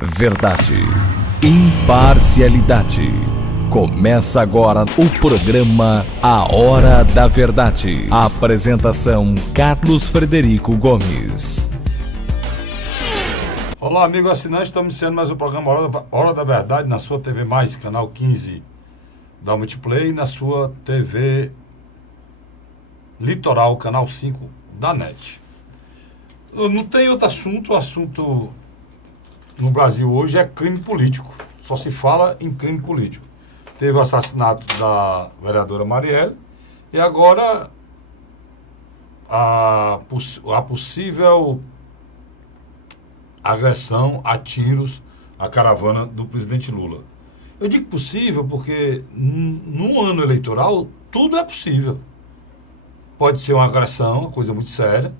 Verdade, imparcialidade. Começa agora o programa A Hora da Verdade. A apresentação Carlos Frederico Gomes. Olá, amigo assinante, estamos iniciando mais um programa Hora da Verdade na sua TV Mais, canal 15 da Multiplay, e na sua TV Litoral, canal 5 da NET. Não tem outro assunto, o assunto no Brasil hoje é crime político, só se fala em crime político. Teve o assassinato da vereadora Marielle e agora a possível agressão a tiros à caravana do presidente Lula. Eu digo possível porque num ano eleitoral tudo é possível. Pode ser uma agressão, uma coisa muito séria.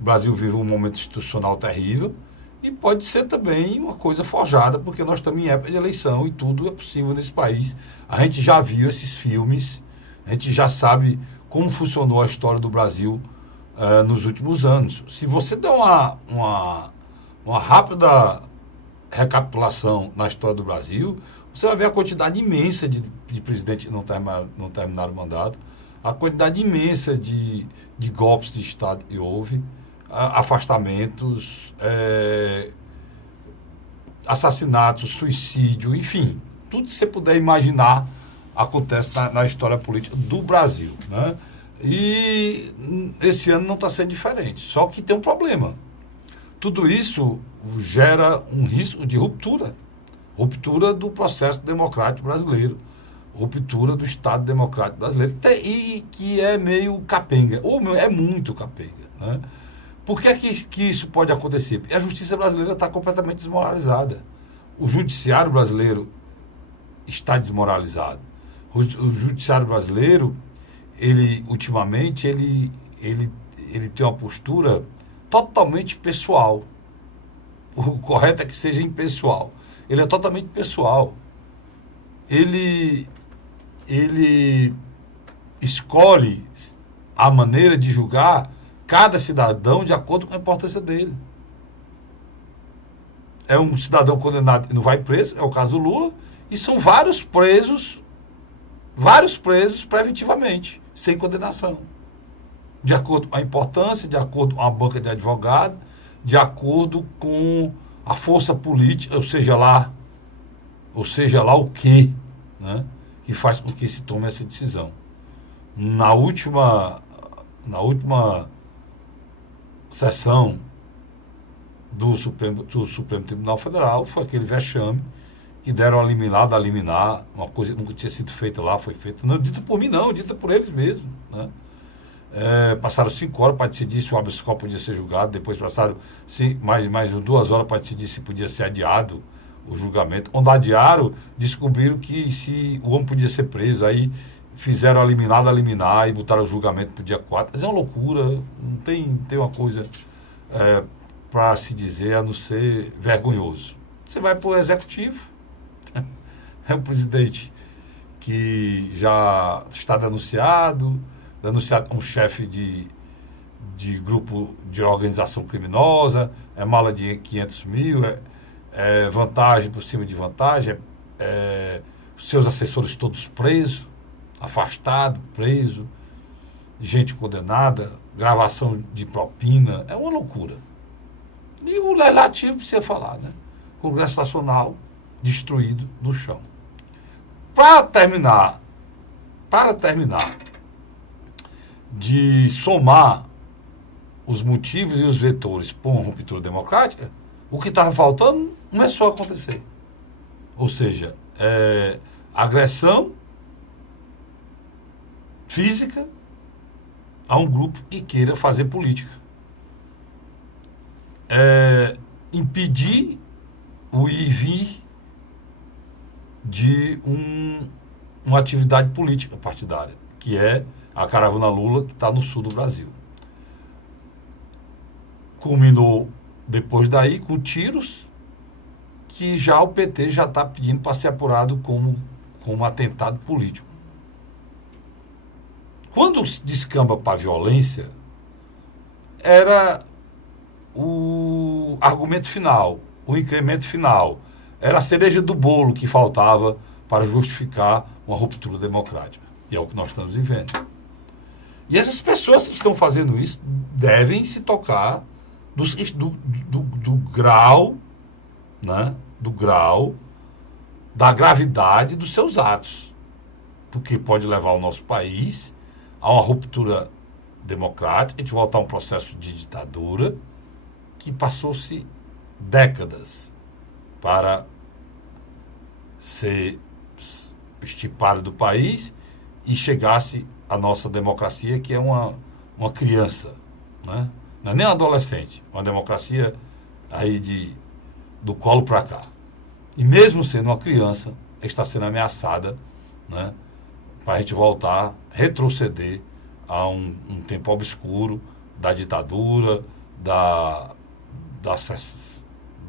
O Brasil vive um momento institucional terrível. E pode ser também uma coisa forjada, porque nós estamos em época de eleição e tudo é possível nesse país. A gente já viu esses filmes, a gente já sabe como funcionou a história do Brasil nos últimos anos. Se você der uma rápida recapitulação na história do Brasil, você vai ver a quantidade imensa de presidentes que não terminaram o mandato, a quantidade imensa de golpes de Estado que houve, afastamentos, assassinatos, suicídio, enfim, tudo que você puder imaginar acontece na história política do Brasil, né? E esse ano não está sendo diferente, só que tem um problema. Tudo isso gera um risco de ruptura do processo democrático brasileiro, ruptura do Estado democrático brasileiro, e que é meio capenga, ou é muito capenga, né? Por que isso pode acontecer? Porque a justiça brasileira está completamente desmoralizada. O judiciário brasileiro está desmoralizado. O judiciário brasileiro, ultimamente, ele tem uma postura totalmente pessoal. O correto é que seja impessoal. Ele é totalmente pessoal. Ele escolhe a maneira de julgar cada cidadão de acordo com a importância dele. É um cidadão condenado e não vai preso, é o caso do Lula, e são vários presos preventivamente, sem condenação. De acordo com a importância, de acordo com a banca de advogado, de acordo com a força política, ou seja lá o quê, né, que faz com que se tome essa decisão. Na última sessão do Supremo Tribunal Federal, foi aquele vexame que deram a liminar, uma coisa que nunca tinha sido feita lá, foi feita, não dita por mim não, dita por eles mesmos, né? Passaram 5 horas para decidir se o habeas corpus podia ser julgado, depois passaram mais 2 horas para decidir se podia ser adiado o julgamento. Onde adiaram, descobriram que se o homem podia ser preso, aí fizeram a liminar e botaram o julgamento para o dia 4. Mas é uma loucura, não tem uma coisa para se dizer a não ser vergonhoso. Você vai para o executivo, é um presidente que já está denunciado como chefe de grupo de organização criminosa, é mala de 500 mil, é vantagem por cima de vantagem, seus assessores todos presos, afastado, preso, gente condenada, gravação de propina, é uma loucura. E o legislativo precisa falar, né? Congresso Nacional destruído no chão. Para terminar de somar os motivos e os vetores para uma ruptura democrática, o que estava faltando começou a acontecer. Ou seja, agressão física a um grupo que queira fazer política. Impedir o ir e vir de uma atividade política partidária, que é a caravana Lula, que está no sul do Brasil. Culminou depois daí com tiros, que já o PT já está pedindo para ser apurado como atentado político. Quando descamba para a violência, era o argumento final. o incremento final. Era a cereja do bolo que faltava para justificar uma ruptura democrática. E é o que nós estamos vivendo. E essas pessoas que estão fazendo isso devem se tocar do grau, né, do grau da gravidade dos seus atos. Porque pode levar o nosso país a uma ruptura democrática, a gente voltar a um processo de ditadura que passou-se décadas para ser estipado do país e chegasse a nossa democracia, que é uma criança, né? Não é nem um adolescente, uma democracia aí do colo para cá. E mesmo sendo uma criança, está sendo ameaçada, né, para a gente voltar, retroceder a um tempo obscuro da ditadura,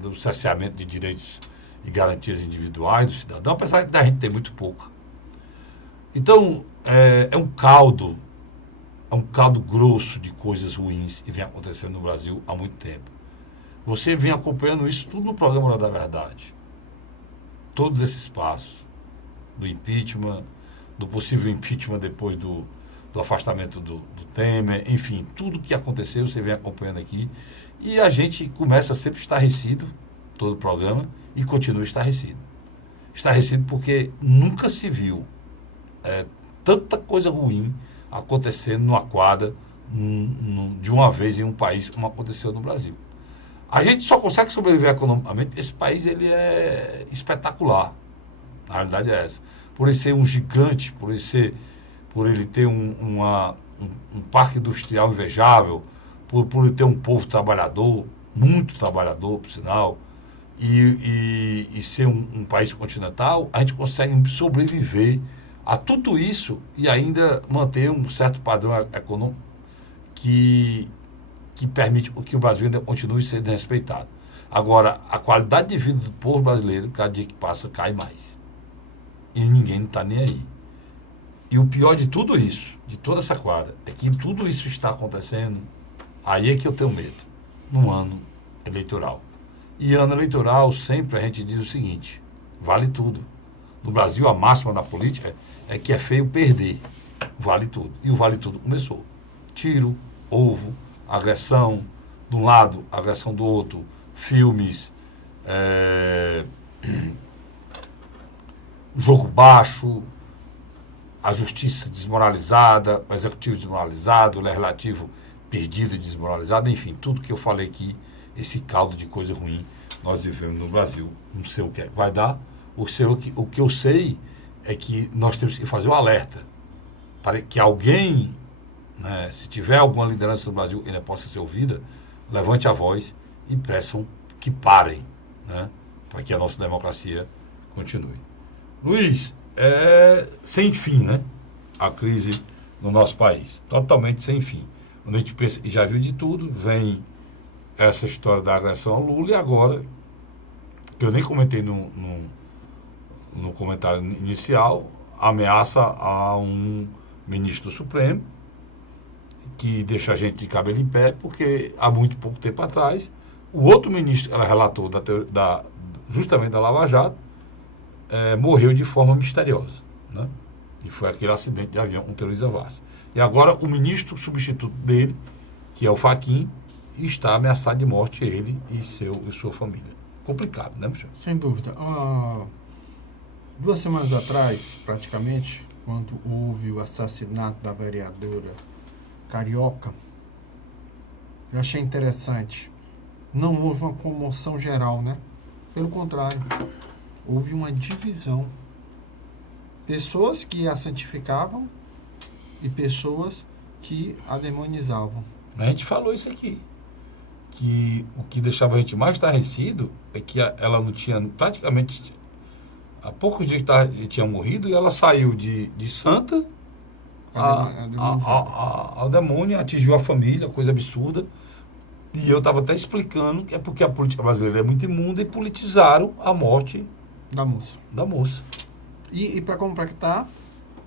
do cerceamento de direitos e garantias individuais do cidadão, apesar de a gente ter muito pouco. Então, é um caldo grosso de coisas ruins e vem acontecendo no Brasil há muito tempo. Você vem acompanhando isso tudo no programa Hora da Verdade. Todos esses passos do impeachment, do possível impeachment depois do afastamento do Temer, enfim, tudo que aconteceu você vem acompanhando aqui e a gente começa sempre estarrecido, todo o programa, e continua estarrecido. Estarrecido porque nunca se viu tanta coisa ruim acontecendo numa quadra de uma vez em um país como aconteceu no Brasil. A gente só consegue sobreviver economicamente. Esse país ele é espetacular. A realidade é essa. Por ele ser um gigante, por ele ter um parque industrial invejável, por ele ter um povo trabalhador, muito trabalhador, por sinal, e ser um país continental, a gente consegue sobreviver a tudo isso e ainda manter um certo padrão econômico que permite que o Brasil ainda continue sendo respeitado. Agora, a qualidade de vida do povo brasileiro, cada dia que passa, cai mais. E ninguém está nem aí. E o pior de tudo isso, de toda essa quadra, é que tudo isso está acontecendo, aí é que eu tenho medo, num ano eleitoral. E ano eleitoral, sempre a gente diz o seguinte, vale tudo. No Brasil, a máxima da política é que é feio perder. Vale tudo. E o vale tudo começou. Tiro, ovo, agressão de um lado, agressão do outro, filmes, jogo baixo, a justiça desmoralizada, o executivo desmoralizado, o legislativo perdido e desmoralizado, enfim, tudo que eu falei aqui, esse caldo de coisa ruim, nós vivemos no Brasil. Não sei o que é que vai dar. O que eu sei é que nós temos que fazer o alerta para que alguém, né, se tiver alguma liderança no Brasil, ainda possa ser ouvida, levante a voz e peçam que parem, né, para que a nossa democracia continue. Luiz, é sem fim, né, a crise no nosso país, totalmente sem fim. Quando a gente pensa, e já viu de tudo, vem essa história da agressão ao Lula e agora, que eu nem comentei no comentário inicial, ameaça a um ministro do Supremo, que deixa a gente de cabelo em pé, porque há muito pouco tempo atrás, o outro ministro que ela relatou justamente da Lava Jato, morreu de forma misteriosa, né? E foi aquele acidente de avião com Teresa Vaz. E agora o ministro substituto dele, que é o Fachin, está ameaçado de morte, ele e sua família. Complicado, né, Michel? Sem dúvida. 2 semanas atrás, praticamente, quando houve o assassinato da vereadora Carioca, eu achei interessante. Não houve uma comoção geral, né? Pelo contrário, houve uma divisão. Pessoas que a santificavam e pessoas que a demonizavam. A gente falou isso aqui, que o que deixava a gente mais estarrecido é que ela não tinha, praticamente, há poucos dias que tinha morrido, e ela saiu de santa ao demônio, atingiu a família, coisa absurda. E eu estava até explicando que é porque a política brasileira é muito imunda e politizaram a morte da moça. E para completar,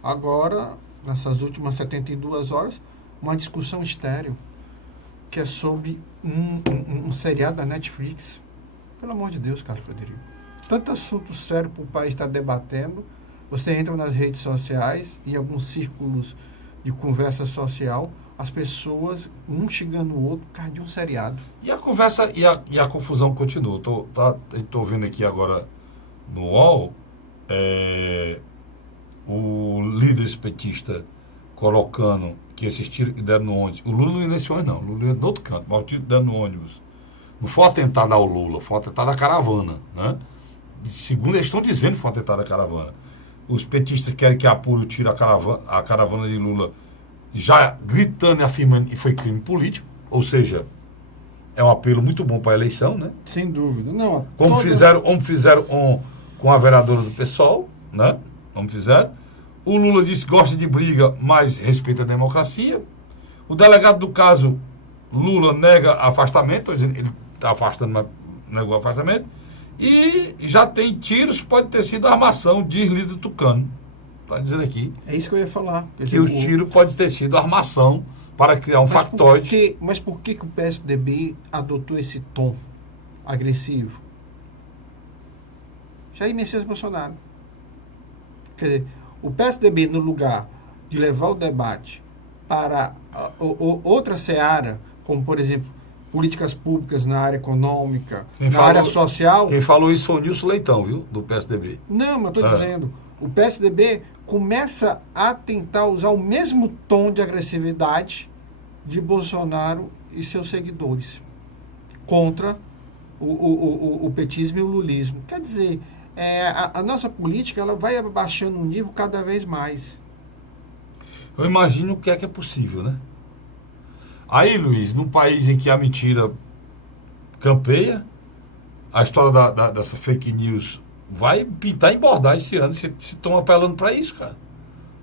agora, nessas últimas 72 horas, uma discussão estéril, que é sobre um seriado da Netflix, Pelo amor de Deus, Carlos Frederico. Tanto assunto sério para o país estar debatendo, você entra nas redes sociais, em alguns círculos de conversa social, as pessoas, um xingando o outro, por causa de um seriado. E a conversa e a confusão continua. Estou vendo aqui agora no UOL, o líder petista colocando que esses tiros que deram no ônibus. O Lula não ia nesse ônibus, não. O Lula ia no outro canto, mas o tiro que deram no ônibus. Não foi um atentado ao Lula, foi um atentado à caravana. Né? Segundo eles estão dizendo que foi um atentado à caravana. Os petistas querem que apure o tiro à caravana de Lula, já gritando e afirmando que foi crime político. Ou seja, é um apelo muito bom para a eleição, né? Sem dúvida. Não, como fizeram com a vereadora do PSOL, né? Como fizeram. O Lula disse que gosta de briga, mas respeita a democracia. O delegado do caso, Lula, nega afastamento, ele está afastando, mas negou afastamento. E já tem tiros, pode ter sido armação, diz líder Tucano. Está dizendo aqui. É isso que eu ia falar. Que os tiros pode ter sido armação para criar um factoide. Mas por que o PSDB adotou esse tom agressivo? Jair Messias Bolsonaro. Quer dizer, o PSDB, no lugar de levar o debate para outra seara, como, por exemplo, políticas públicas na área econômica, área social... Quem falou isso foi o Nilson Leitão, viu? Do PSDB. Não, mas estou dizendo, o PSDB começa a tentar usar o mesmo tom de agressividade de Bolsonaro e seus seguidores contra o petismo e o lulismo. Quer dizer, a nossa política ela vai abaixando o nível cada vez mais. Eu imagino o que é possível, né? Aí, Luiz, num país em que a mentira campeia, a história dessa fake news vai pintar e bordar esse ano. Se estão apelando para isso, cara.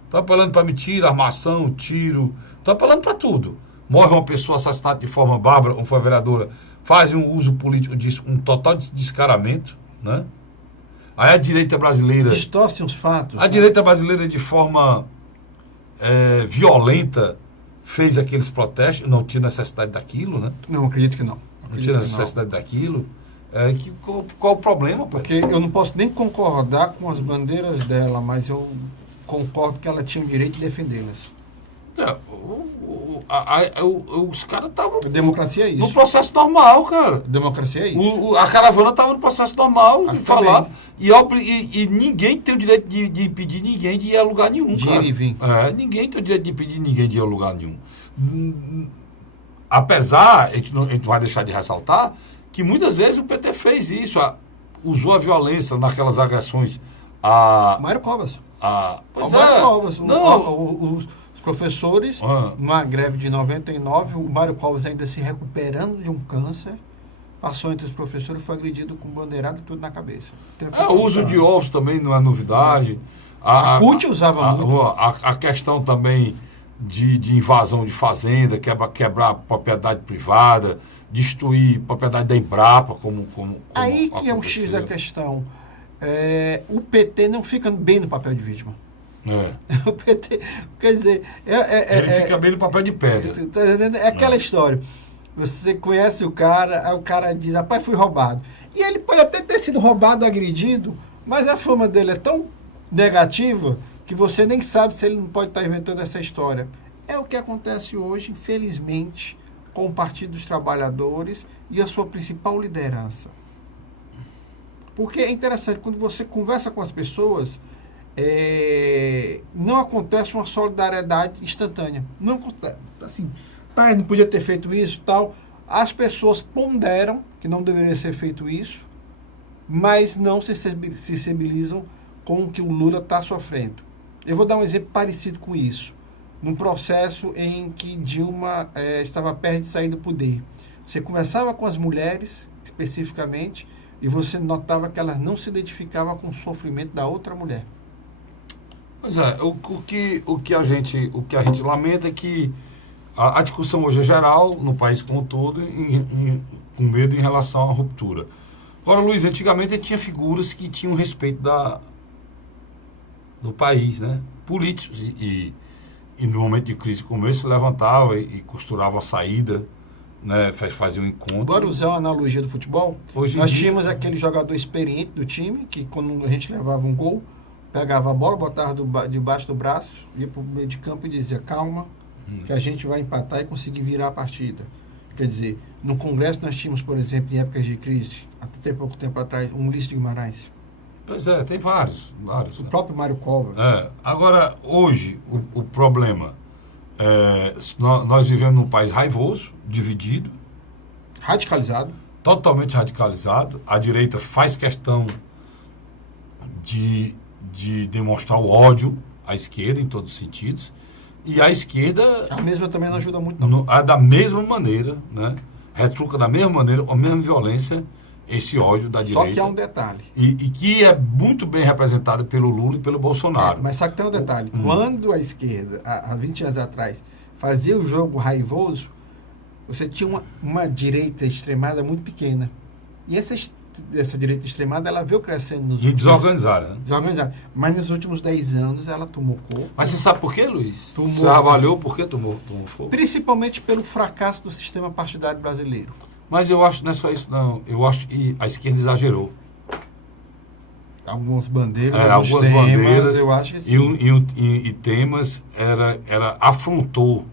Estão apelando para mentira, armação, tiro. Estão apelando para tudo. Morre uma pessoa assassinada de forma bárbara, como foi a vereadora, fazem um uso político disso, um total descaramento, né? Aí a direita brasileira... distorcem os fatos. A direita brasileira, de forma violenta, fez aqueles protestos, não tinha necessidade daquilo, né? Não, acredito que não. Não tinha necessidade daquilo. Qual o problema? Porque eu não posso nem concordar com as bandeiras dela, mas eu concordo que ela tinha o direito de defendê-las. Os caras estavam... Democracia é isso. No processo normal, cara. Democracia é isso. A caravana estava no processo normal de falar. Também. E ninguém tem o direito de impedir ninguém de ir a lugar nenhum, de cara. ir e vir. Ninguém tem o direito de impedir ninguém de ir a lugar nenhum. Apesar, a gente não vai deixar de ressaltar, que muitas vezes o PT fez isso, usou a violência naquelas agressões a... Mário Covas. Mário Covas. Os professores, numa greve de 99, o Mário Covas ainda se recuperando de um câncer, passou entre os professores e foi agredido com bandeirada e tudo na cabeça. O uso de ovos também não é novidade. A CUT usava muito. A questão também de invasão de fazenda, quebrar propriedade privada, destruir propriedade da Embrapa, como aí que é o X da questão. O PT não fica bem no papel de vítima. O PT, quer dizer... ele fica bem no papel de pedra. É aquela história. Você conhece o cara, aí o cara diz, rapaz, fui roubado. E ele pode até ter sido roubado, agredido, mas a fama dele é tão negativa que você nem sabe se ele não pode estar inventando essa história. É o que acontece hoje, infelizmente, com o Partido dos Trabalhadores e a sua principal liderança. Porque é interessante, quando você conversa com as pessoas, não acontece uma solidariedade instantânea. Não acontece. Assim, não podia ter feito isso, tal. As pessoas ponderam que não deveria ser feito isso, mas não se sensibilizam com o que o Lula está sofrendo. Eu vou dar um exemplo parecido com isso. Num processo em que Dilma estava perto de sair do poder. Você conversava com as mulheres, especificamente, e você notava que elas não se identificavam com o sofrimento da outra mulher. Pois é, o que a gente lamenta é que a discussão hoje é geral, no país como um todo, com medo em relação à ruptura. Agora, Luiz, antigamente tinha figuras que tinham respeito do país, né? Políticos, e no momento de crise como esse, se levantava e costurava a saída, né, fazia um encontro. Bora usar uma analogia do futebol? Hoje em Nós dia- tínhamos aquele jogador experiente do time, que quando a gente levava um gol, pegava a bola, botava debaixo do braço, ia para o meio de campo e dizia, calma, que a gente vai empatar e conseguir virar a partida. Quer dizer, no Congresso nós tínhamos, por exemplo, em épocas de crise, até pouco tempo atrás, um Ulisses de Guimarães, Pois é, tem vários. o Né? próprio Mário Covas. Agora, hoje, o problema nós vivemos num país raivoso, dividido, Radicalizado. totalmente radicalizado. A direita faz questão de demonstrar o ódio à esquerda em todos os sentidos. E a esquerda A mesma também não ajuda muito, não. é da mesma maneira, né? Retruca da mesma maneira, com a mesma violência, esse ódio da direita. Só que há um detalhe. E que é muito bem representado pelo Lula e pelo Bolsonaro. Mas só que tem um detalhe. Quando a esquerda, há 20 anos atrás, fazia o jogo raivoso, você tinha uma direita extremada muito pequena. E essa direita extremada, ela veio crescendo nos E desorganizada, né? desorganizada. Mas nos últimos 10 anos, ela tomou corpo. Mas você sabe por quê, Luiz? Tomou. Você avaliou por que tomou fogo? Principalmente pelo fracasso do sistema partidário brasileiro. Mas eu acho que não é só isso, não. Eu acho que a esquerda exagerou. Algumas bandeiras, Algumas temas, bandeiras eu acho que sim. e temas afrontou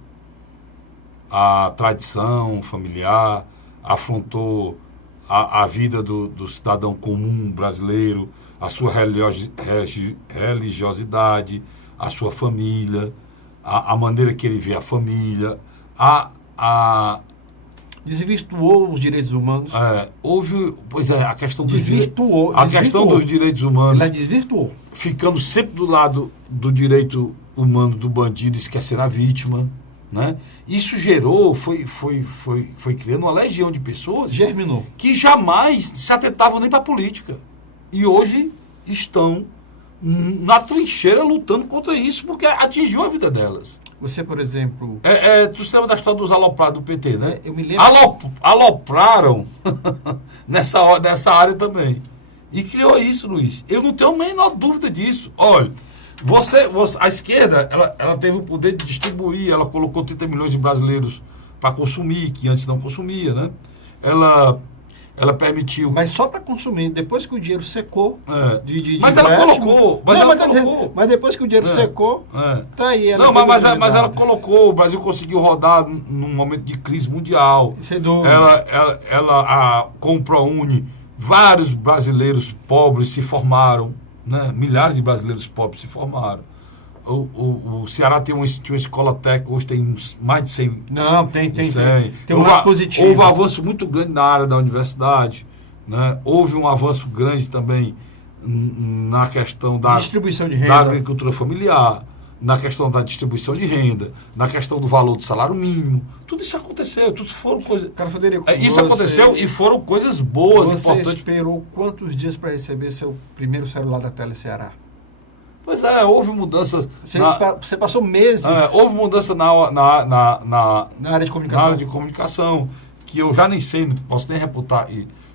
a tradição familiar, afrontou a vida do cidadão comum brasileiro, a sua religiosidade, a sua família, a maneira que ele vê a família, Desvirtuou os direitos humanos. a questão dos Desvirtuou. a questão dos direitos humanos, Ela desvirtuou. ficando sempre do lado do direito humano do bandido, esquecer a vítima, né? Isso gerou, foi criando uma legião de pessoas Germinou. que jamais se atentavam nem para a política. E hoje estão na trincheira lutando contra isso, porque atingiu a vida delas. Você, por exemplo... Tu se lembra da história dos aloprados do PT, né? Eu me lembro... Alopraram nessa área também. E criou isso, Luiz. Eu não tenho a menor dúvida disso. Olha, a esquerda, ela teve o poder de distribuir, ela colocou 30 milhões de brasileiros para consumir, que antes não consumia, né? Ela permitiu... Mas só para consumir, depois que o dinheiro secou... Mas ela colocou. Mas depois que o dinheiro secou, tá aí. Não, mas ela colocou, o Brasil conseguiu rodar num momento de crise mundial. Sem dúvida. Com o ProUni, vários brasileiros pobres se formaram, né? Milhares de brasileiros pobres se formaram. O Ceará tem uma escola técnica, hoje tem mais de 100. Não, tem. Tem um lado positivo. Houve um avanço muito grande na área da universidade, né? Houve um avanço grande também na questão da distribuição de renda, da agricultura familiar, na questão da distribuição de renda, na questão do valor do salário mínimo. Tudo isso aconteceu, tudo foram coisas... Cara, Frederico, isso aconteceu e foram coisas boas, importantes. Você esperou quantos dias para receber seu primeiro celular da Tele Ceará? Pois houve mudanças... Você passou meses... houve mudança na área de comunicação. Na área de comunicação, que eu já nem sei, não posso nem reputar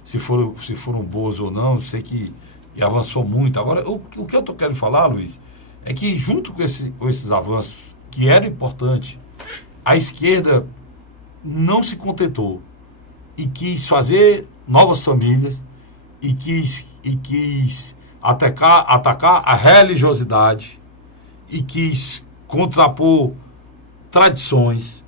se foram boas ou não, sei que avançou muito. Agora, o que eu estou querendo falar, Luiz, é que junto com esses avanços, que eram importantes, a esquerda não se contentou e quis fazer novas famílias e quis atacar a religiosidade e quis contrapor tradições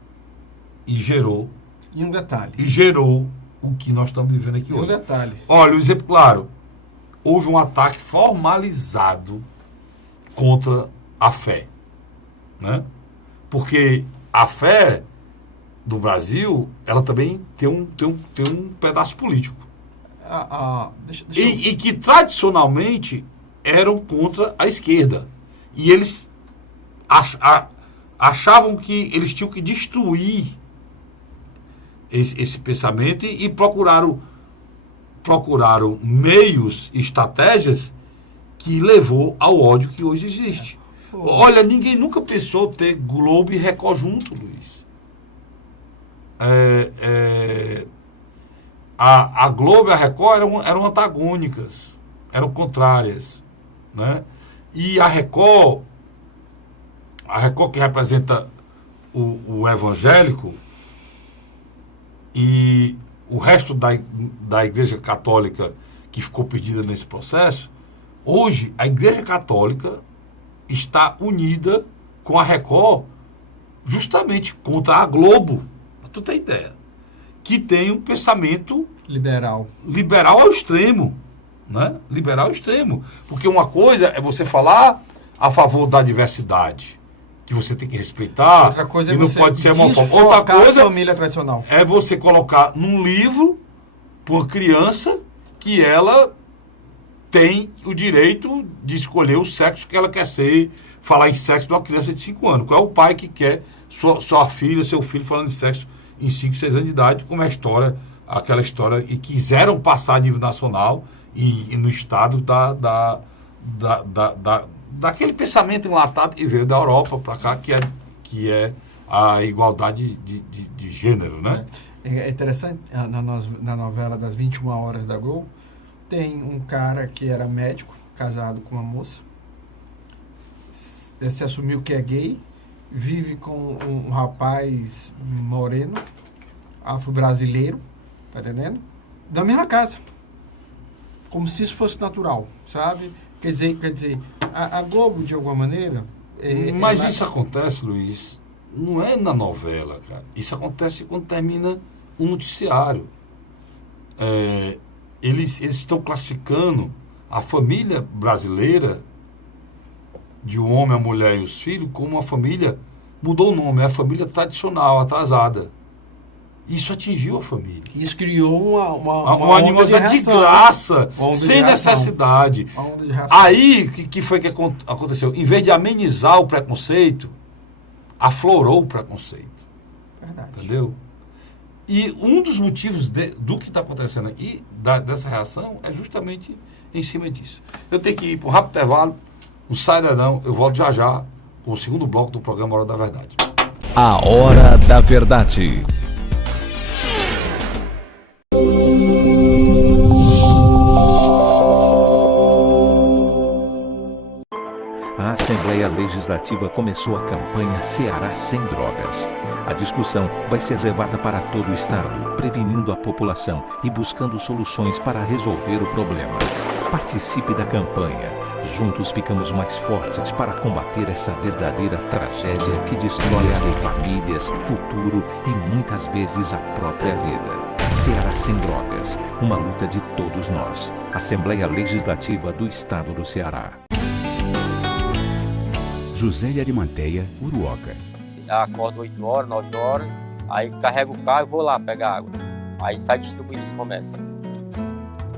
e gerou um detalhe. E gerou o que nós estamos vivendo aqui hoje. Um detalhe. Olha, o exemplo claro, houve um ataque formalizado contra a fé, né? Porque a fé do Brasil, ela também tem um pedaço político. E que tradicionalmente eram contra a esquerda. E eles achavam que eles tinham que destruir esse pensamento e procuraram meios, estratégias que levou ao ódio que hoje existe. Olha, ninguém nunca pensou ter Globo e Record junto, Luiz. A Globo e a Record eram antagônicas, eram contrárias, né? E a Record que representa o evangélico, e o resto da Igreja Católica que ficou perdida nesse processo, hoje a Igreja Católica está unida com a Record justamente contra a Globo, para tu ter ideia, que tem um pensamento Liberal ao extremo, né? Liberal ao extremo. Porque uma coisa é você falar a favor da diversidade, que você tem que respeitar, outra coisa e é não você pode ser homofóbico. Outra desfocar coisa a família tradicional. é você colocar num livro para uma criança que ela tem o direito de escolher o sexo que ela quer ser, falar em sexo de uma criança de 5 anos. Qual é o pai que quer sua filha, seu filho falando de sexo em 5, 6 anos de idade, como é aquela história, e quiseram passar a nível nacional e no estado daquele pensamento enlatado que veio da Europa para cá, que é a igualdade de gênero, né? É interessante, na novela das 21 horas da Globo, tem um cara que era médico, casado com uma moça, se assumiu que é gay, vive com um rapaz moreno, afro-brasileiro, tá entendendo? Da mesma casa. Como se isso fosse natural, sabe? Quer dizer, a Globo, de alguma maneira... Mas isso acontece, Luiz, não é na novela, cara. Isso acontece quando termina um noticiário. Eles estão classificando a família brasileira, de um homem, a mulher e os filhos, como uma família, mudou o nome, é a família tradicional, atrasada. Isso atingiu a família. Isso criou uma uma animosidade de graça, sem necessidade. Aí, que foi que aconteceu? Em vez de amenizar o preconceito, aflorou o preconceito. Verdade. Entendeu? E um dos motivos do que está acontecendo aqui, dessa reação, é justamente em cima disso. Eu tenho que ir para um rápido intervalo, não sai não, eu volto já já com o segundo bloco do programa Hora da Verdade. A Hora da Verdade. A Assembleia Legislativa começou a campanha Ceará Sem Drogas. A discussão vai ser levada para todo o estado, prevenindo a população e buscando soluções para resolver o problema. Participe da campanha. Juntos ficamos mais fortes para combater essa verdadeira tragédia que destrói famílias, futuro e muitas vezes a própria vida. Ceará Sem Drogas, uma luta de todos nós. Assembleia Legislativa do Estado do Ceará. José de Arimanteia, Uruoca. Acordo 8 horas, 9 horas, aí carrego o carro e vou lá pegar água. Aí sai distribuindo os comércios.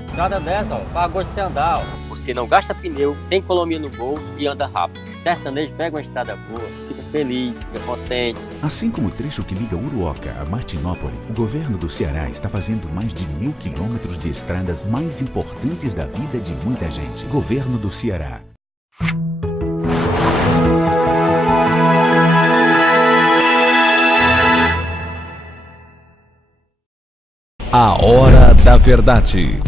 Estrada dessa, faz gosto de você andar. Você não gasta pneu, tem economia no bolso e anda rápido. Sertanejo pega uma estrada boa, fica feliz, fica contente. Assim como o trecho que liga Uruoca a Martinópole, o governo do Ceará está fazendo mais de 1.000 quilômetros de estradas mais importantes da vida de muita gente. Governo do Ceará. A Hora da Verdade.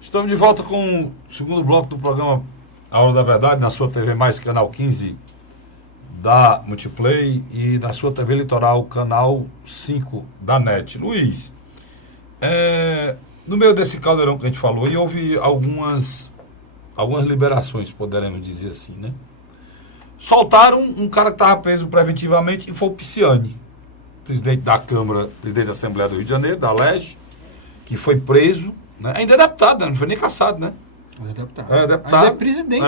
Estamos de volta com o segundo bloco do programa A Hora da Verdade, na sua TV Mais, canal 15 da Multiplay, e na sua TV Litoral, canal 5 da NET. Luiz, no meio desse caldeirão que a gente falou, e houve algumas liberações, poderemos dizer assim, né? Soltaram um cara que estava preso preventivamente, e foi o Pisciani, presidente da Câmara, presidente da Assembleia do Rio de Janeiro, da Leste, que foi preso, né? Ainda é deputado, né? Não foi nem caçado, né? É deputado. É deputado. Ainda é presidente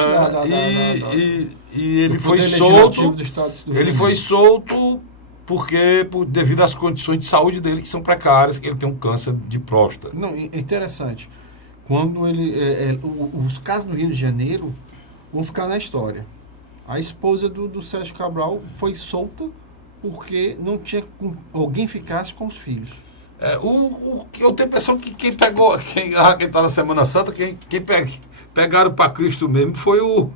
e ele do foi Poder solto. Legislativo do Estado do Rio Ele de foi Janeiro. solto devido às condições de saúde dele, que são precárias, que ele tem um câncer de próstata. Não, é interessante. Quando os casos do Rio de Janeiro vão ficar na história. A esposa do Sérgio Cabral foi solta porque não tinha alguém ficasse com os filhos. Eu tenho a impressão que quem está na Semana Santa, quem pegaram para Cristo mesmo foi o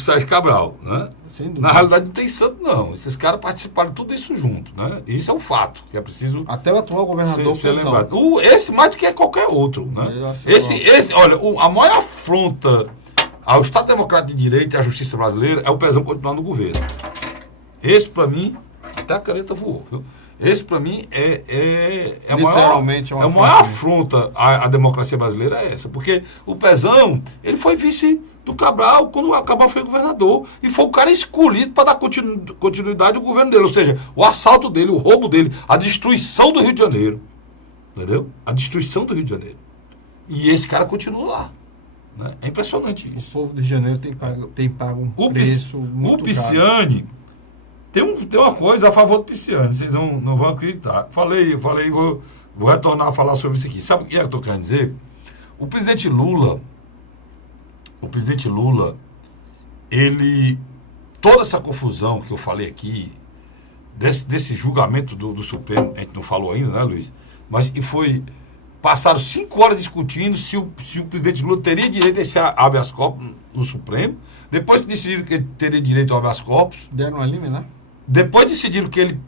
Sérgio Cabral, né? Na realidade não tem santo, não. Esses caras participaram de tudo isso junto, né? Isso é um fato, que é preciso até o atual governador ser lembrado. Esse mais do que qualquer outro, né? Olha, a maior afronta ao Estado Democrático de Direito e à justiça brasileira é o Pezão continuar no governo. Esse, para mim, até a caneta voou. Viu? Esse, para mim, a Literalmente maior, é a maior afronta à democracia brasileira é essa. Porque o Pezão, ele foi vice do Cabral quando o Cabral foi governador. E foi o cara escolhido para dar continuidade ao governo dele. Ou seja, o assalto dele, o roubo dele, a destruição do Rio de Janeiro. Entendeu? A destruição do Rio de Janeiro. E esse cara continua lá. Né? É impressionante O isso. povo do Rio de Janeiro tem pago um preço muito O Pisciani tem uma coisa a favor do Pisciani, vocês não vão acreditar. Falei, vou retornar a falar sobre isso aqui. Sabe o que eu estou querendo dizer? O presidente Lula, toda essa confusão que eu falei aqui, desse julgamento do Supremo, a gente não falou ainda, né, Luiz? Mas passaram 5 horas discutindo se o presidente Lula teria direito a esse habeas corpus no Supremo. Depois decidiram que ele teria direito ao habeas corpus. Deram uma liminar? Depois decidiram que ele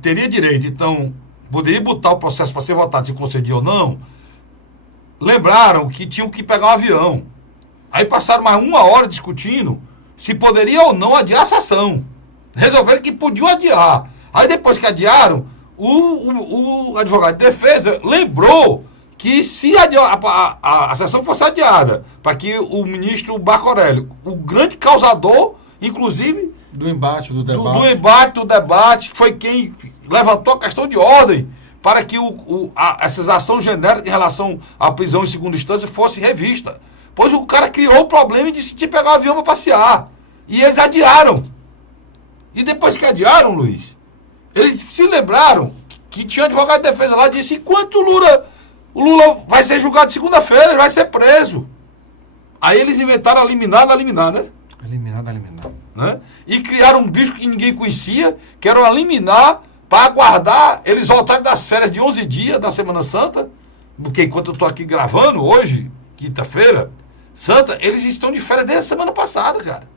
teria direito, então poderia botar o processo para ser votado se concedia ou não. Lembraram que tinham que pegar um avião. Aí passaram mais 1 hora discutindo se poderia ou não adiar a sessão. Resolveram que podiam adiar. Aí depois que adiaram, o advogado de defesa lembrou que se a sessão fosse adiada, para que o ministro Marco Aurélio, o grande causador, inclusive, do embate, do debate, que foi quem levantou a questão de ordem para que essas ações genéricas em relação à prisão em segunda instância fosse revista. Pois o cara criou o problema e disse que tinha que pegar um avião para passear. E eles adiaram. E depois que adiaram, Luiz, eles se lembraram que tinha um advogado de defesa lá e disse: enquanto o Lula vai ser julgado segunda-feira, ele vai ser preso. Aí eles inventaram a liminar, né? Liminar. Né? E criaram um bicho que ninguém conhecia, que era uma liminar para aguardar eles voltarem das férias de 11 dias da Semana Santa, porque enquanto eu estou aqui gravando hoje, quinta-feira, Santa, eles estão de férias desde a semana passada, cara.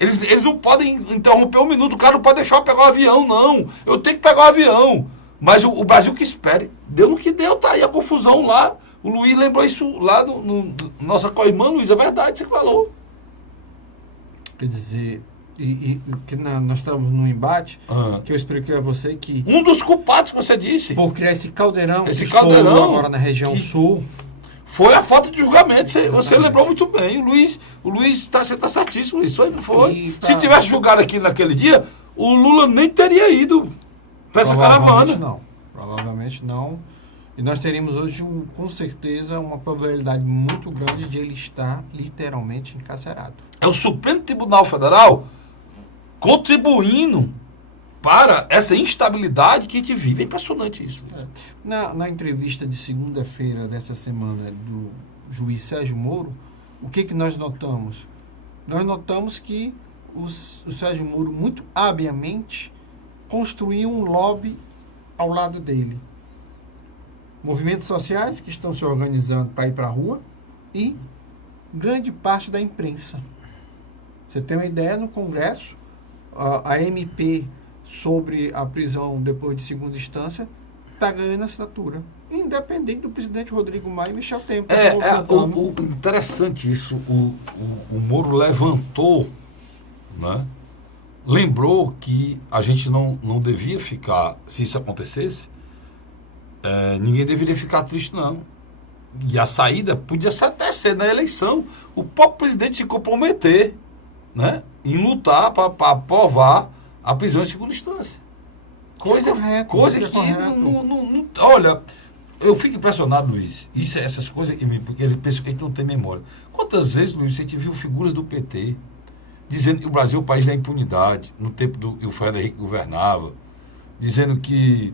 Eles não podem interromper 1 minuto, o cara não pode deixar eu pegar o avião, não. Eu tenho que pegar o avião. Mas o Brasil que espere. Deu no que deu, tá aí a confusão lá. O Luiz lembrou isso lá no nossa co-irmã, Luiz, é verdade, você falou. Quer dizer, que nós estamos num embate, que eu expliquei a você que... Um dos culpados que você disse. Por criar esse caldeirão que estourou agora na região sul. Foi a falta de julgamento, você lembrou muito bem. O Luiz você está certíssimo, isso aí não foi. Se tivesse julgado aqui naquele dia, o Lula nem teria ido para essa caravana. Provavelmente não. E nós teríamos hoje, com certeza, uma probabilidade muito grande de ele estar literalmente encarcerado. É o Supremo Tribunal Federal contribuindo para essa instabilidade que a gente vive. É impressionante isso. Na entrevista de segunda-feira dessa semana do juiz Sérgio Moro, o que nós notamos? Nós notamos que o Sérgio Moro, muito habilmente, construiu um lobby ao lado dele. Movimentos sociais que estão se organizando para ir para a rua e grande parte da imprensa. Você tem uma ideia, no Congresso, a MP sobre a prisão depois de segunda instância está ganhando assinatura, independente do presidente Rodrigo Maia e Michel Temer. Interessante isso. O Moro levantou, né? Lembrou que a gente não devia ficar, se isso acontecesse, ninguém deveria ficar triste, não. E a saída podia até ser na eleição. O próprio presidente se comprometer, né, em lutar para aprovar a prisão em segunda instância. Coisa que olha, eu fico impressionado, Luiz. Essas coisas porque ele pensa que a gente não tem memória. Quantas vezes, Luiz, você viu figuras do PT dizendo que o Brasil é o país da impunidade, no tempo que o Fernando Henrique governava, dizendo que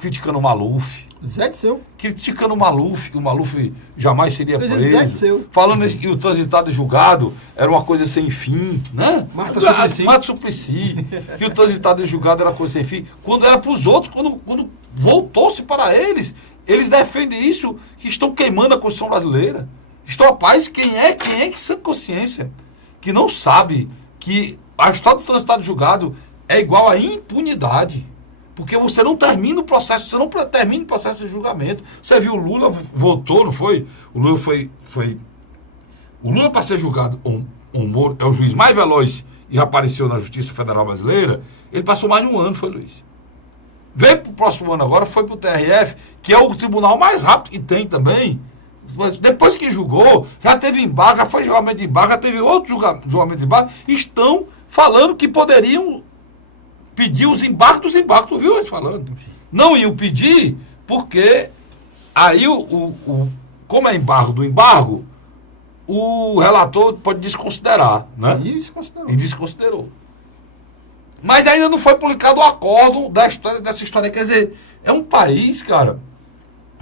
criticando o Maluf. Zé Disseu. Criticando o Maluf, que o Maluf jamais seria preso. Falando que o transitado julgado era uma coisa sem fim, né? Marta Suplicy. Que o transitado julgado era uma coisa sem fim. Quando era para os outros, quando voltou-se para eles defendem isso, que estão queimando a Constituição brasileira. Rapaz, quem é que sem consciência, que não sabe que a história do transitado julgado é igual à impunidade. Porque você não termina o processo, de julgamento. Você viu, o Lula votou, não foi? O Lula para ser julgado, o Moro é o juiz mais veloz e já apareceu na Justiça Federal Brasileira, ele passou mais de um ano, foi, Luiz. Veio para o próximo ano agora, foi para o TRF, que é o tribunal mais rápido que tem também. Depois que julgou, já teve embargo, já foi julgamento de embargo, já teve outro julgamento de embargo, estão falando que poderiam pedir os embargos dos embargos, tu viu eles falando? Não iam pedir, porque aí, como é embargo do embargo, o relator pode desconsiderar, né? E desconsiderou. Mas ainda não foi publicado o acordo dessa história. Quer dizer, é um país, cara,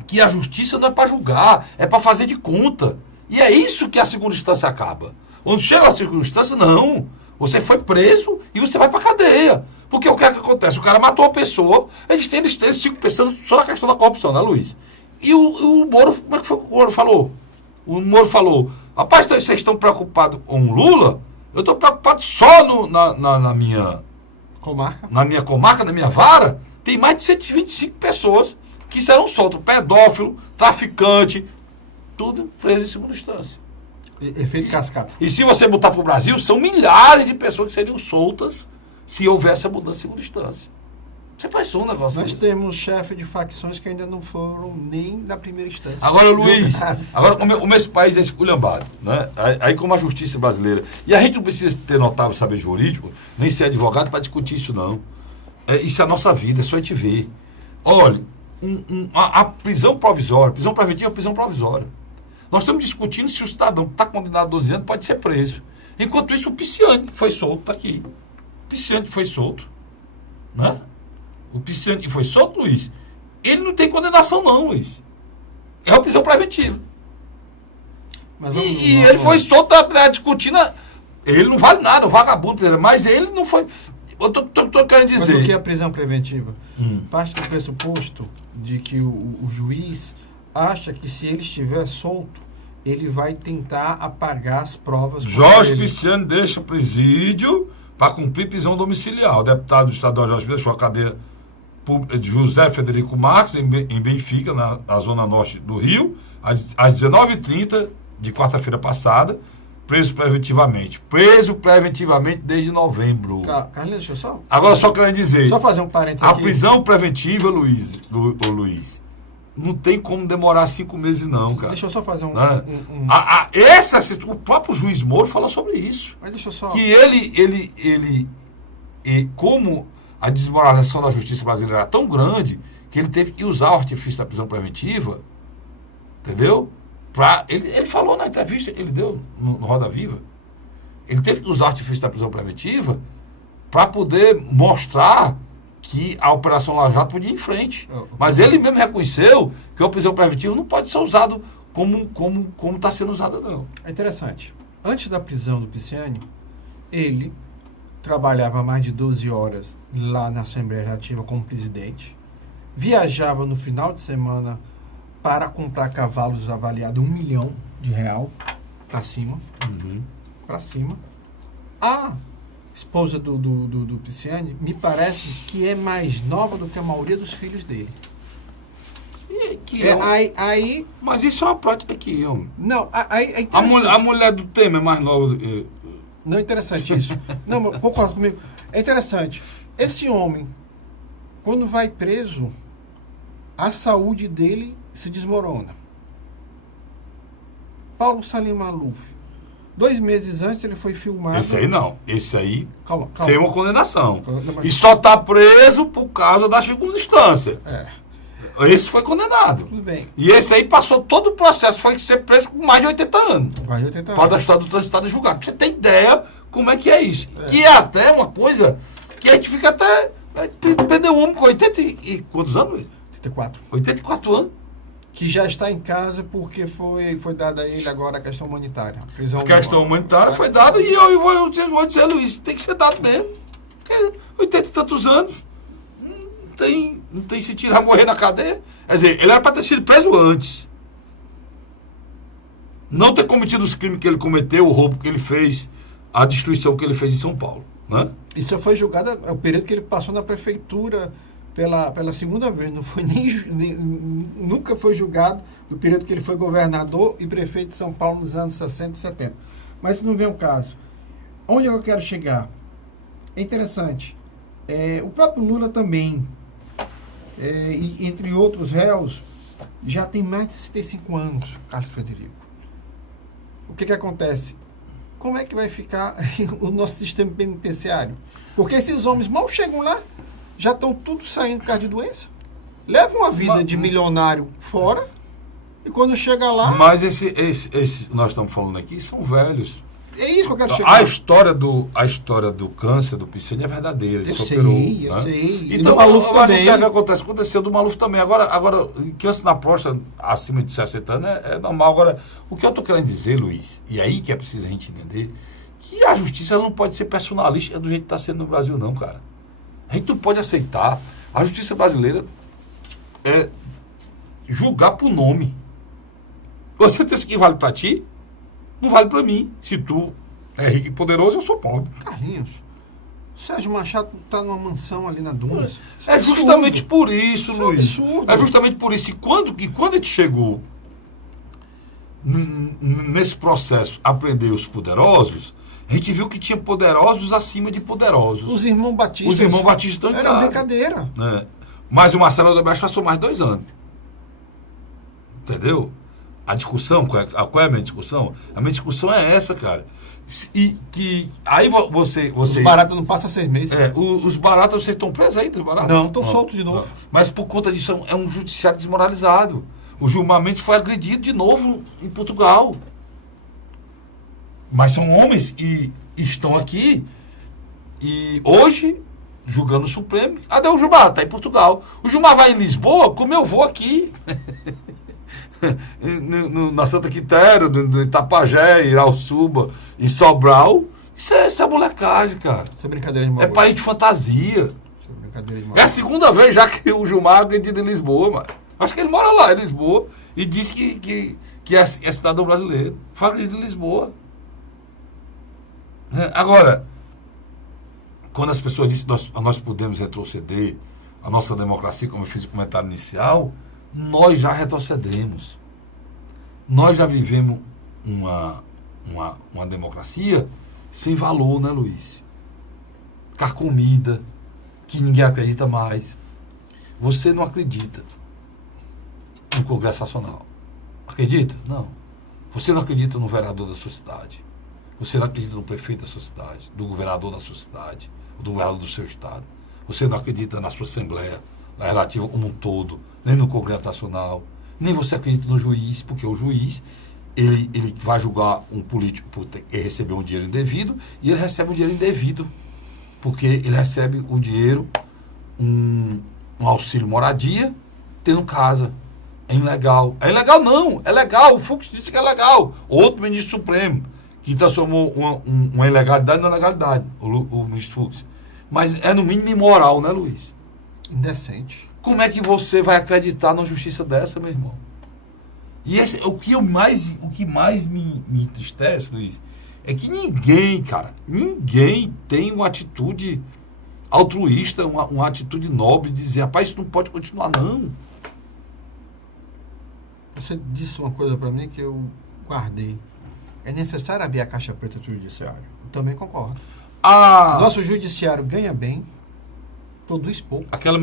que a justiça não é para julgar, é para fazer de conta. E é isso que a segunda instância acaba. Quando chega a segunda instância, não. Você foi preso e você vai para cadeia. Porque o que é que acontece? O cara matou uma pessoa, eles ficam pensando só na questão da corrupção, né, Luiz? E o Moro, como é que foi que o Moro falou? O Moro falou, rapaz, vocês estão preocupados com o Lula? Eu estou preocupado só na minha comarca. Na minha comarca, na minha vara, tem mais de 125 pessoas que serão soltas. Pedófilo, traficante, tudo preso em segunda instância. Efeito cascata. E se você botar para o Brasil, são milhares de pessoas que seriam soltas se houvesse a mudança em segunda instância. Você pensou um negócio Nós desse? temos chefe de facções que ainda não foram nem da primeira instância. Agora, Luiz, o meu país é esculhambado, né? Aí como a justiça brasileira. E a gente não precisa ter notável saber jurídico, nem ser advogado para discutir isso, não. Isso é a nossa vida, é só a gente ver. Olha, a prisão provisória, prisão preventiva é prisão provisória. Nós estamos discutindo se o cidadão que está condenado a 12 anos pode ser preso. Enquanto isso, o Pisciani foi solto, está aqui. O Pisciani foi solto, né? O Pisciani foi solto, Luiz. Ele não tem condenação, não, Luiz. É uma prisão preventiva. E ele foi solto discutindo. Ele não vale nada, o vagabundo, mas ele não foi. Eu tô querendo dizer. Mas o que é a prisão preventiva? Parte do pressuposto de que o juiz acha que se ele estiver solto, ele vai tentar apagar as provas. Jorge Pisciani deixa presídio para cumprir prisão domiciliar. O deputado estadual Jorge Pisciani deixou a cadeia de José Frederico Marques, em Benfica, na zona norte do Rio, às 19h30 de quarta-feira passada, preso preventivamente. Preso preventivamente desde novembro. Carlinhos, deixa eu só... Agora, só querendo dizer... Só fazer um parênteses aqui. A aqui. prisão preventiva, Luiz, não tem como demorar 5 meses, não, cara. Deixa eu só fazer o próprio juiz Moro falou sobre isso. Mas deixa eu só... Que ele como a desmoralização da justiça brasileira era tão grande que ele teve que usar o artifício da prisão preventiva, entendeu? Ele falou na entrevista que ele deu no Roda Viva, ele teve que usar o artifício da prisão preventiva para poder mostrar que a Operação Lava Jato podia ir em frente. Mas ele mesmo reconheceu que a prisão preventiva não pode ser usado como está sendo usada, não. É interessante. Antes da prisão do Pisciani, ele trabalhava mais de 12 horas lá na Assembleia Legislativa como presidente, viajava no final de semana para comprar cavalos avaliados R$1 milhão para cima. Para cima. A esposa do Pisciani me parece que é mais nova do que a maioria dos filhos dele. Mas isso é uma prática aqui, homem. Não, aí a mulher do Temer é mais nova do que... Não é interessante isso. Não, concorda comigo. É interessante. Esse homem, quando vai preso, a saúde dele se desmorona. Paulo Salim Maluf. 2 meses antes ele foi filmado... Esse aí não. Esse aí calma. Tem uma condenação. E só está preso por causa da segunda instância. Esse foi condenado. Tudo bem. E esse aí passou todo o processo, foi ser preso com mais de 80 anos. Mais de 80 anos. Para da história do transitado julgado. Pra você ter ideia como é que é isso. Que é até uma coisa que a gente fica até... Perdeu um homem com 80 e quantos anos? 84. 84 anos. Que já está em casa porque foi dada a ele agora a questão humanitária. A questão humanitária foi dada e eu vou dizer, Luiz, tem que ser dado mesmo. 80 e tantos anos. Não tem sentido, vai morrer na cadeia. Quer dizer, ele era para ter sido preso antes. Não ter cometido os crimes que ele cometeu, o roubo que ele fez, a destruição que ele fez em São Paulo. Né? Isso foi julgado, é o período que ele passou na prefeitura pela segunda vez. Não foi nunca foi julgado no período que ele foi governador e prefeito de São Paulo nos anos 60 e 70. Mas isso não vem ao caso. Onde eu quero chegar? É interessante. O próprio Lula também, entre outros réus, já tem mais de 65 anos, Carlos Frederico. O que acontece? Como é que vai ficar o nosso sistema penitenciário? Porque esses homens mal chegam lá, já estão tudo saindo por causa de doença. Levam uma vida de milionário fora, e quando chega lá... Mas esses nós estamos falando aqui são velhos. É isso que eu quero chegar. A história do câncer, do piscine é verdadeira. Ele Eu sei. Então, o Maluf também. O que acontece? Aconteceu do Maluf também. Agora câncer na próstata acima de 60 anos é normal. Agora, o que eu estou querendo dizer, Luiz, e aí que é preciso a gente entender, que a justiça ela não pode ser personalista do jeito que está sendo no Brasil, não, cara. A gente não pode aceitar. A justiça brasileira é julgar por nome. Você tem isso que vale para ti? Não vale para mim. Se tu é rico e poderoso, eu sou pobre. Carlinhos, o Sérgio Machado está numa mansão ali na Dunas. É justamente por isso, Isso Luiz. é absurdo. É justamente por isso. E quando a gente chegou nesse processo, aprender os poderosos, a gente viu que tinha poderosos acima de poderosos. Os irmãos Batistas. Os irmãos Batistas estão em Era casa. brincadeira. Né? Mas o Marcelo Odebrecht passou mais 2 anos. Entendeu? A discussão, qual é a minha discussão? A minha discussão é essa, cara. E que aí você Os baratas não passam 6 meses. os baratas, vocês estão presos aí, os baratas? Não, estão soltos de novo. Não. Mas por conta disso é um judiciário desmoralizado. O Gilmar Mendes foi agredido de novo em Portugal. Mas são homens e estão aqui e hoje julgando o Supremo. Cadê o Gilmar? Está em Portugal. O Gilmar vai em Lisboa, como eu vou aqui. Na Santa Quitéria, no Itapajé, Irauçuba, em Sobral. Isso é molecagem, cara. Isso é brincadeira de mau É gosto. país de fantasia. Isso é brincadeira de mau É a gosto. segunda vez já que o Gilmar é agredido em Lisboa, mano. Acho que ele mora lá em Lisboa e diz que é cidadão brasileiro. Foi agredido em Lisboa. Agora, quando as pessoas dizem que nós podemos retroceder a nossa democracia, como eu fiz o comentário inicial, nós já retrocedemos. Nós já vivemos uma democracia sem valor, né, Luiz? Carcomida, que ninguém acredita mais. Você não acredita no Congresso Nacional. Acredita? Não. Você não acredita no vereador da sua cidade. Você não acredita no prefeito da sua cidade, do governador da sua cidade, do governador do seu estado. Você não acredita na sua Assembleia Legislativa como um todo, nem no Congresso Nacional, nem você acredita no juiz, porque o juiz, ele vai julgar um político por receber um dinheiro indevido, e ele recebe um dinheiro indevido, porque ele recebe o dinheiro, um auxílio moradia, tendo casa. É ilegal. É ilegal não, é legal. O Fux disse que é legal. Outro ministro supremo, que transformou uma ilegalidade na legalidade, o ministro Fux. Mas é no mínimo imoral, né, Luiz? Indecente. Como é que você vai acreditar numa justiça dessa, meu irmão? E o que mais me entristece, Luiz, é que ninguém tem uma atitude altruísta, uma atitude nobre de dizer, rapaz, isso não pode continuar, não. Você disse uma coisa para mim que eu guardei. É necessário abrir a caixa preta do judiciário. Eu também concordo. Nosso judiciário ganha bem, produz pouco. Aquela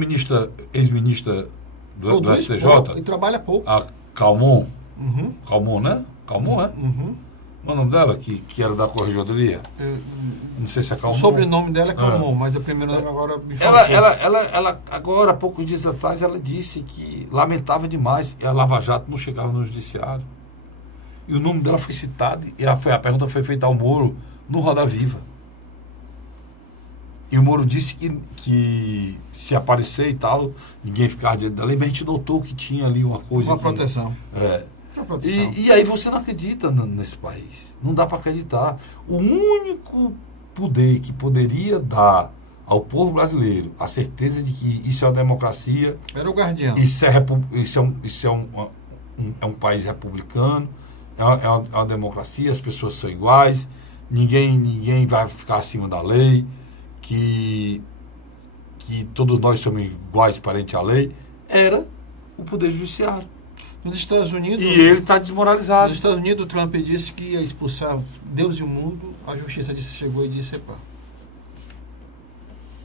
ex-ministra do STJ, pouco, e trabalha pouco. a Calmon, Uhum. Calmon, né? Calmon, né? Uhum. Qual é o nome dela? Que era da Corregedoria? Não sei se é Calmon. O sobrenome dela é Calmon, mas o primeiro nome agora me faltou. Ela, agora, há poucos dias atrás, ela disse que lamentava demais que a Lava Jato não chegava no judiciário. E o nome dela foi citado, e a pergunta foi feita ao Moro no Roda Viva. E o Moro disse que se aparecer e tal, ninguém ficava diante da lei, mas a gente notou que tinha ali uma coisa. Uma proteção. Uma proteção. E aí você não acredita nesse país. Não dá para acreditar. O único poder que poderia dar ao povo brasileiro a certeza de que isso é uma democracia. Era o guardião. Isso é um país republicano, é uma democracia, as pessoas são iguais, ninguém vai ficar acima da lei, que todos nós somos iguais perante a lei, era o Poder Judiciário. Nos Estados Unidos... E ele está desmoralizado. Nos Estados Unidos, o Trump disse que ia expulsar Deus e o mundo A justiça chegou e disse, epa,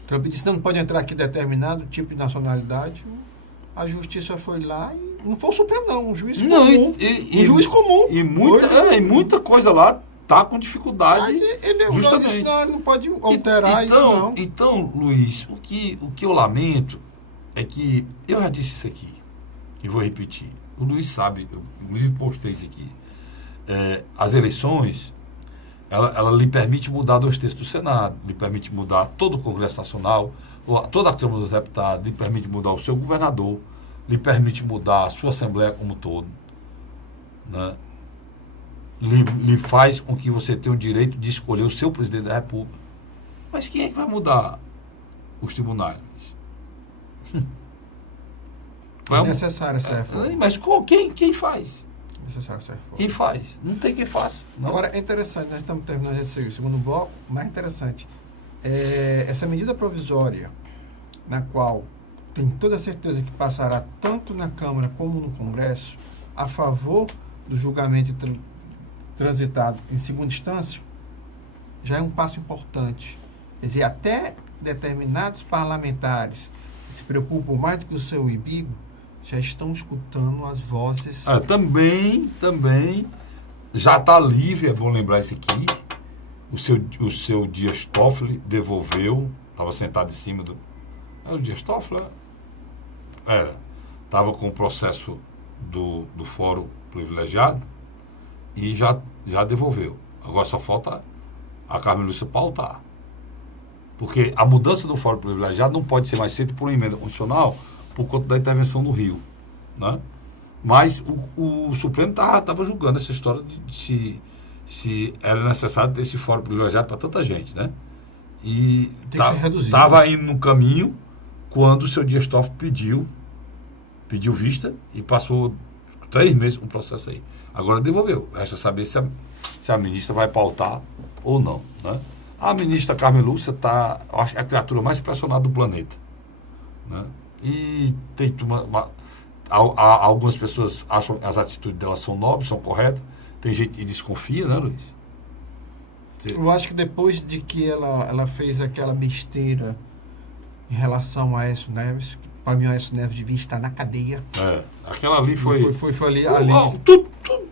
Trump disse, não pode entrar aqui determinado tipo de nacionalidade. A justiça foi lá e não foi o Supremo, não, um juiz comum. Um juiz comum. E muita coisa lá tá com dificuldade. Ele justamente. disse, não, ele não pode alterar isso, não. Então, Luiz, o que eu lamento é que, eu já disse isso aqui, e vou repetir, o Luiz sabe, eu postei isso aqui, as eleições, ela lhe permite mudar 2 terços do Senado, lhe permite mudar todo o Congresso Nacional, toda a Câmara dos Deputados, lhe permite mudar o seu governador, lhe permite mudar a sua Assembleia como um todo, né? Lhe faz com que você tenha o direito de escolher o seu presidente da República. Mas quem é que vai mudar os tribunais? É necessário essa reforma. Mas quem faz? É necessário essa reforma. Quem faz? Não tem quem faça. Não. Agora, é interessante, nós estamos terminando esse segundo bloco, mais interessante, essa medida provisória, na qual tem toda a certeza que passará tanto na Câmara como no Congresso, a favor do julgamento transitado em segunda instância, já é um passo importante. Quer dizer, até determinados parlamentares que se preocupam mais do que o seu umbigo, já estão escutando as vozes. Também já está livre, é bom lembrar isso aqui. O seu Dias Toffoli devolveu, estava sentado em cima do. Era o Dias Toffoli? Era. Estava com o processo do fórum privilegiado e já devolveu. Agora só falta a Carmen Lúcia pautar. Porque a mudança do fórum privilegiado não pode ser mais feita por uma emenda constitucional por conta da intervenção no Rio, né? Mas o Supremo estava julgando essa história de se era necessário ter esse fórum privilegiado para tanta gente, né? E estava indo no caminho quando o seu Dias Toffoli pediu vista e passou 3 meses com o processo aí. Agora devolveu. Resta saber se a ministra vai pautar ou não, né? A ministra Carmen Lúcia acho que é a criatura mais pressionada do planeta, né? E tem algumas pessoas acham que as atitudes dela são nobres, são corretas. Tem gente que desconfia, né, Luiz? Eu acho que depois de que ela fez aquela besteira em relação a Aécio Neves, para mim o Aécio Neves devia estar na cadeia. Aquela ali foi ali.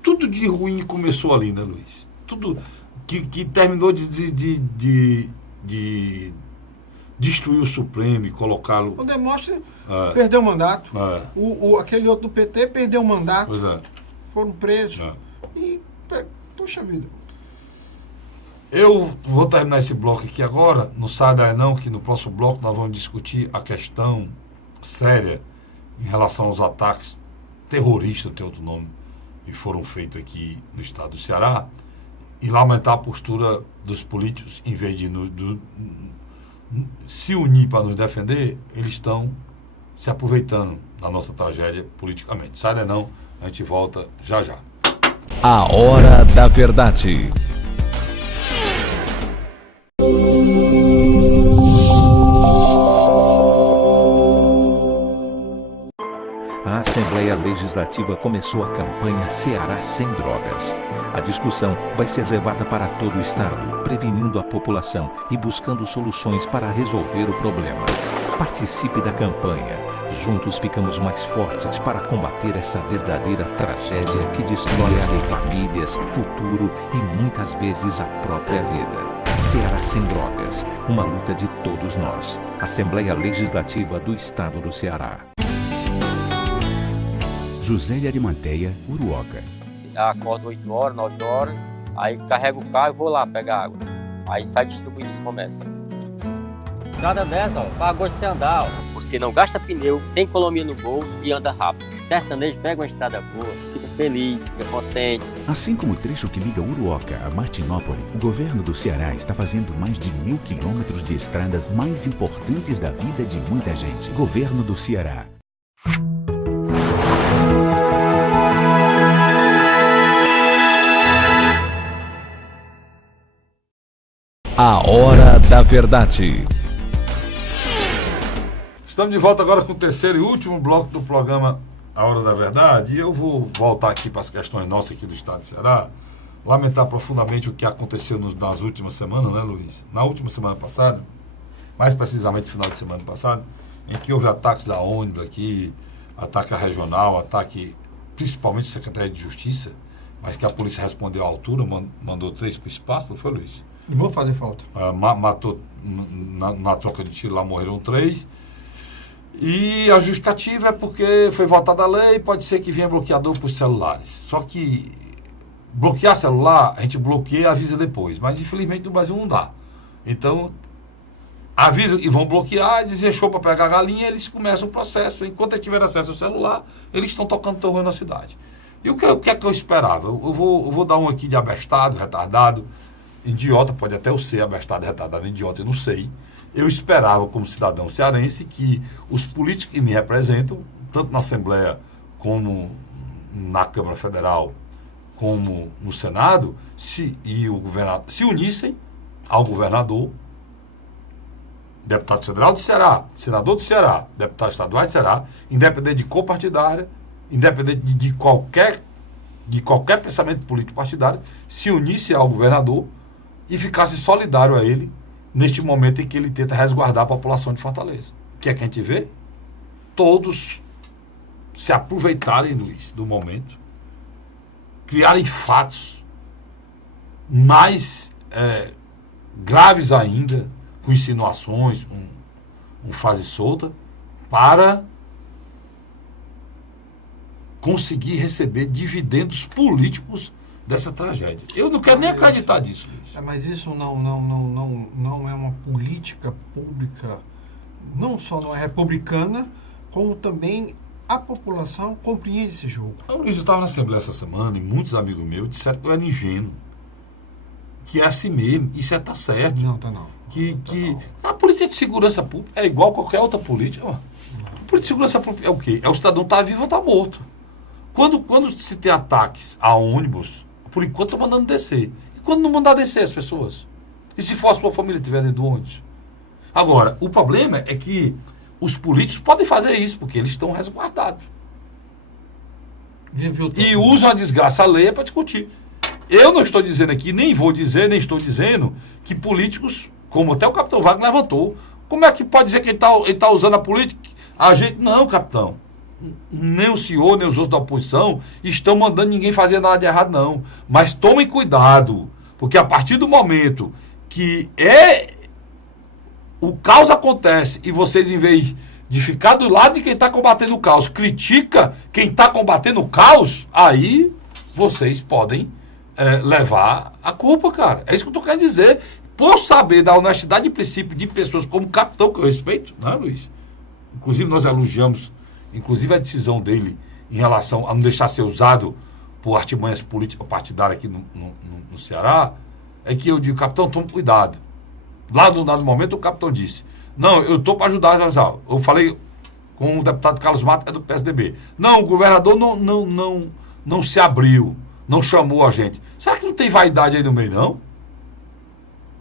Tudo de ruim começou ali, né, Luiz? Tudo que terminou de destruir o Supremo e colocá-lo. O Demóstenes perdeu o mandato. Aquele outro do PT perdeu o mandato. Pois é. Foram presos. E, puxa vida. Eu vou terminar esse bloco aqui agora. Não sai daí não, que no próximo bloco nós vamos discutir a questão séria em relação aos ataques terroristas, tem outro nome, que foram feitos aqui no estado do Ceará, e lamentar a postura dos políticos, em vez de se unir para nos defender, eles estão se aproveitando da nossa tragédia politicamente. Sai daí não, a gente volta já já. A Hora da Verdade. A Assembleia Legislativa começou a campanha Ceará Sem Drogas. A discussão vai ser levada para todo o estado, prevenindo a população e buscando soluções para resolver o problema. Participe da campanha. Juntos ficamos mais fortes para combater essa verdadeira tragédia que destrói famílias, futuro e muitas vezes a própria vida. Ceará Sem Drogas, uma luta de todos nós. Assembleia Legislativa do Estado do Ceará. José de Arimanteia, Uruoca. Acordo 8 horas, 9 horas, aí carrego o carro e vou lá pegar água. Aí sai distribuindo os comércios. Estrada dessa, para gosto de você andar, Você não gasta pneu, tem economia no bolso e anda rápido. Sertanejo pega uma estrada boa, fica feliz, fica contente. Assim como o trecho que liga Uruoca a Martinópole, o governo do Ceará está fazendo mais de 1.000 quilômetros de estradas mais importantes da vida de muita gente. Governo do Ceará. A Hora da Verdade. Estamos de volta agora com o terceiro e último bloco do programa A Hora da Verdade. E eu vou voltar aqui para as questões nossas aqui do estado do Ceará, lamentar profundamente o que aconteceu nas últimas semanas, né, Luiz? Na última semana passada, mais precisamente no final de semana passada, em que houve ataques a ônibus aqui, ataque à regional, ataque principalmente à Secretaria de Justiça, mas que a polícia respondeu à altura, mandou 3 para o espaço, não foi, Luiz? Não vou fazer falta. Matou, na troca de tiro lá morreram 3. E a justificativa é porque foi votada a lei, pode ser que venha bloqueador para os celulares. Só que bloquear celular, a gente bloqueia e avisa depois. Mas infelizmente no Brasil não dá. Então, avisam que vão bloquear, dizer show para pegar a galinha, eles começam o processo. Enquanto eles tiverem acesso ao celular, eles estão tocando terror na cidade. E o que é que eu esperava? Eu vou dar um aqui de abestado, retardado, idiota, pode até eu ser abestado, retardado, idiota, eu não sei. Eu esperava, como cidadão cearense, que os políticos que me representam, tanto na Assembleia como na Câmara Federal, como no Senado, se unissem ao governador, deputado federal do Ceará, senador do Ceará, deputado estadual do Ceará, independente de cor partidária, independente de qualquer pensamento político partidário, se unisse ao governador e ficasse solidário a ele neste momento em que ele tenta resguardar a população de Fortaleza. O que é que a gente vê? Todos se aproveitarem, Luiz, do momento, criarem fatos mais graves ainda, com insinuações, um fase solta, para conseguir receber dividendos políticos dessa tragédia. Eu não quero nem acreditar nisso, Luiz. Mas isso não é uma política pública, não só não é republicana, como também a população compreende esse jogo. Luiz, eu estava na Assembleia essa semana e muitos amigos meus disseram que eu era ingênuo. Que é assim mesmo, isso tá certo. Não, tá não. A política de segurança pública é igual a qualquer outra política. A política de segurança pública é o quê? É o cidadão estar vivo ou estar morto. Quando se tem ataques a ônibus, por enquanto estão mandando descer. E quando não mandar descer as pessoas? E se for a sua família estiver dentro do ônibus? Agora, o problema é que os políticos podem fazer isso, porque eles estão resguardados. E usam a desgraça alheia para discutir. Eu não estou dizendo aqui, nem vou dizer, nem estou dizendo que políticos, como até o capitão Wagner levantou, como é que pode dizer que ele está usando a política? A gente, não, capitão. Nem o senhor, nem os outros da oposição estão mandando ninguém fazer nada de errado, não. Mas tomem cuidado, porque a partir do momento que o caos acontece e vocês, em vez de ficar do lado de quem está combatendo o caos, critica quem está combatendo o caos, aí vocês podem levar a culpa, cara. É isso que eu estou querendo dizer. Por saber da honestidade de princípio de pessoas como o capitão, que eu respeito, não é, Luiz? Inclusive, nós elogiamos a decisão dele em relação a não deixar ser usado por artimanhas políticas partidárias aqui no Ceará, é que eu digo, capitão, tome cuidado. Lá num dado momento, o capitão disse, não, eu estou para ajudar, eu falei com o deputado Carlos Matos, que é do PSDB. Não, o governador não se abriu, não chamou a gente. Será que não tem vaidade aí no meio, não?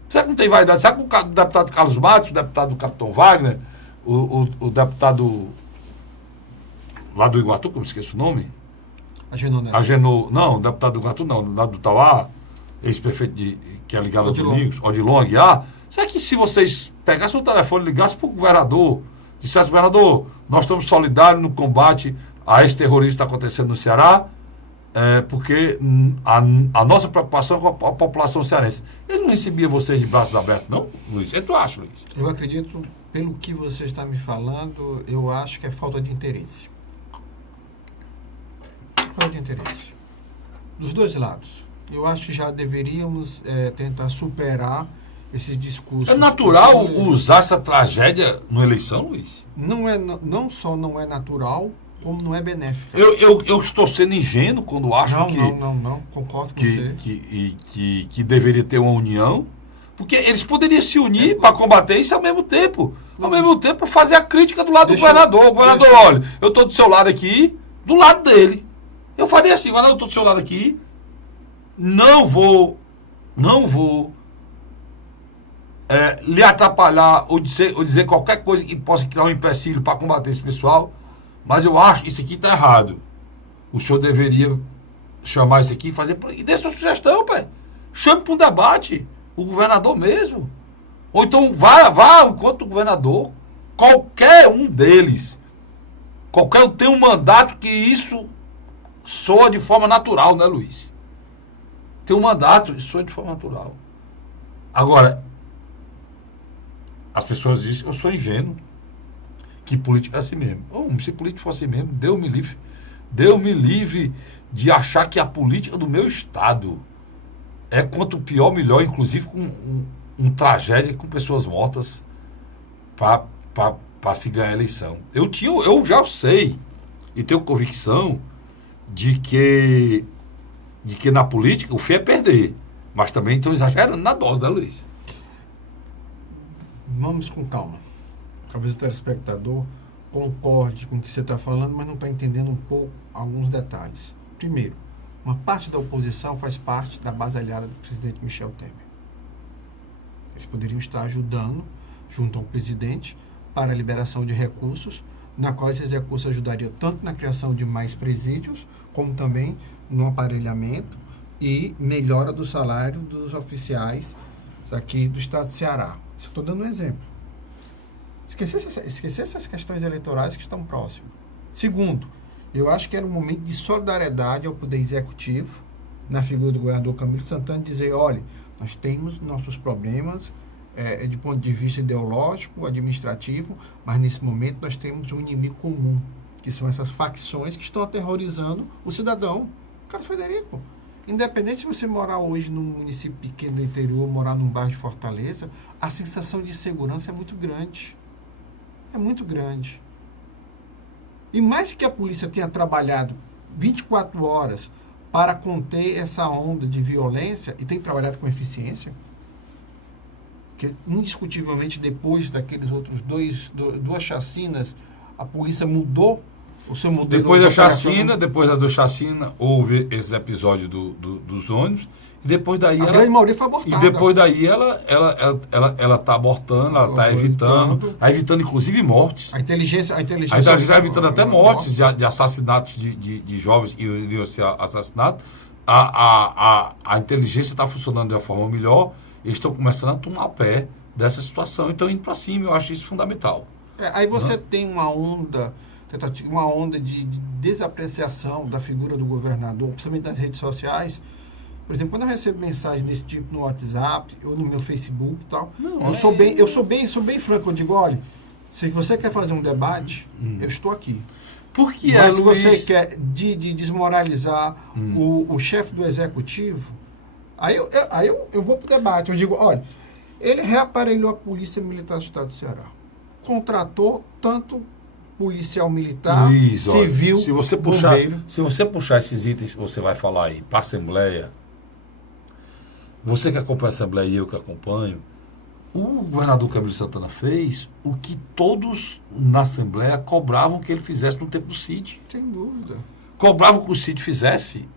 Será que não tem vaidade? Será que o deputado Carlos Matos, o deputado do capitão Wagner, o deputado lá do Iguatu, que eu me esqueço o nome? Agenor, não, o deputado do Iguatu não, lá do Tauá, ex-prefeito que é ligado ao Domingos, Odilon Aguiar. Será que se vocês pegassem o telefone e ligassem para o governador, dissessem, governador, nós estamos solidários no combate a esse terrorismo que está acontecendo no Ceará, porque a nossa preocupação é com a população cearense. Ele não recebia vocês de braços abertos, não, Luiz? O que tu acha, Luiz? Eu acredito, pelo que você está me falando, eu acho que é falta de interesse. Falta de interesse. Dos dois lados. Eu acho que já deveríamos tentar superar esse discurso. É natural usar essa tragédia na eleição, Luiz? Não só não é natural, como não é benéfica. Eu estou sendo ingênuo quando acho Não, concordo com você. Que deveria ter uma união, porque eles poderiam se unir para combater isso ao mesmo tempo. Ao mesmo tempo, fazer a crítica do lado do governador. Governador, olha, eu estou do seu lado aqui, do lado dele. Eu faria assim, eu estou do seu lado aqui, não vou lhe atrapalhar ou dizer qualquer coisa que possa criar um empecilho para combater esse pessoal, mas eu acho que isso aqui está errado. O senhor deveria chamar isso aqui e fazer... E dê sua sugestão, pai. Chame para um debate o governador mesmo. Ou então vá enquanto o governador, qualquer um deles, qualquer um tem um mandato que isso soa de forma natural, né, Luiz? Tem um mandato e soa de forma natural. Agora, as pessoas dizem que eu sou ingênuo, que político é assim mesmo. Se político fosse assim mesmo, Deus me livre de achar que a política do meu estado é quanto pior, melhor, inclusive com tragédia, com pessoas mortas para se ganhar a eleição. Eu já sei e tenho convicção de que na política o fim é perder, mas também estão exagerando na dose, né, Luiz? Vamos com calma. Talvez o telespectador concorde com o que você está falando, mas não está entendendo um pouco alguns detalhes. Primeiro, uma parte da oposição faz parte da base aliada do presidente Michel Temer. Eles poderiam estar ajudando, junto ao presidente, para a liberação de recursos, na qual esses recursos ajudariam tanto na criação de mais presídios, como também no aparelhamento e melhora do salário dos oficiais aqui do estado de Ceará. Isso estou dando um exemplo. Esquecer essas questões eleitorais que estão próximas. Segundo, eu acho que era um momento de solidariedade ao Poder Executivo, na figura do governador Camilo Santana, dizer, olha, nós temos nossos problemas de ponto de vista ideológico, administrativo, mas nesse momento nós temos um inimigo comum, que são essas facções que estão aterrorizando o cidadão. Carlos Frederico, independente se você morar hoje num município pequeno do interior, morar num bairro de Fortaleza, a sensação de segurança é muito grande. É muito grande. E mais que a polícia tenha trabalhado 24 horas para conter essa onda de violência, e tem trabalhado com eficiência, que indiscutivelmente depois daqueles outros duas chacinas, a polícia mudou o seu modelo. Depois da chacina, houve esses episódios dos ônibus, e depois daí a grande maioria foi abortada. E depois daí ela está abortando, ela está evitando inclusive mortes. A inteligência está evitando até mortes de assassinatos de jovens que iriam ser assassinados. A inteligência está funcionando de uma forma melhor, eles estão começando a tomar pé dessa situação e estão indo para cima. Eu acho isso fundamental. Aí você tem uma onda de desapreciação da figura do governador, principalmente nas redes sociais. Por exemplo, quando eu recebo mensagem desse tipo no WhatsApp ou no meu Facebook e tal, eu sou bem franco, eu digo, olha, se você quer fazer um debate, eu estou aqui. Mas se você quer de desmoralizar o chefe do executivo, aí eu vou para o debate. Eu digo, olha, ele reaparelhou a Polícia Militar do Estado do Ceará. Contratou tanto policial militar, Luiz, civil, olha, bombeiro. Se você puxar esses itens que você vai falar aí para a Assembleia, você que acompanha a Assembleia e eu que acompanho, o governador Camilo Santana fez o que todos na Assembleia cobravam que ele fizesse no tempo do Cid. Sem dúvida. Cobravam que o Cid fizesse.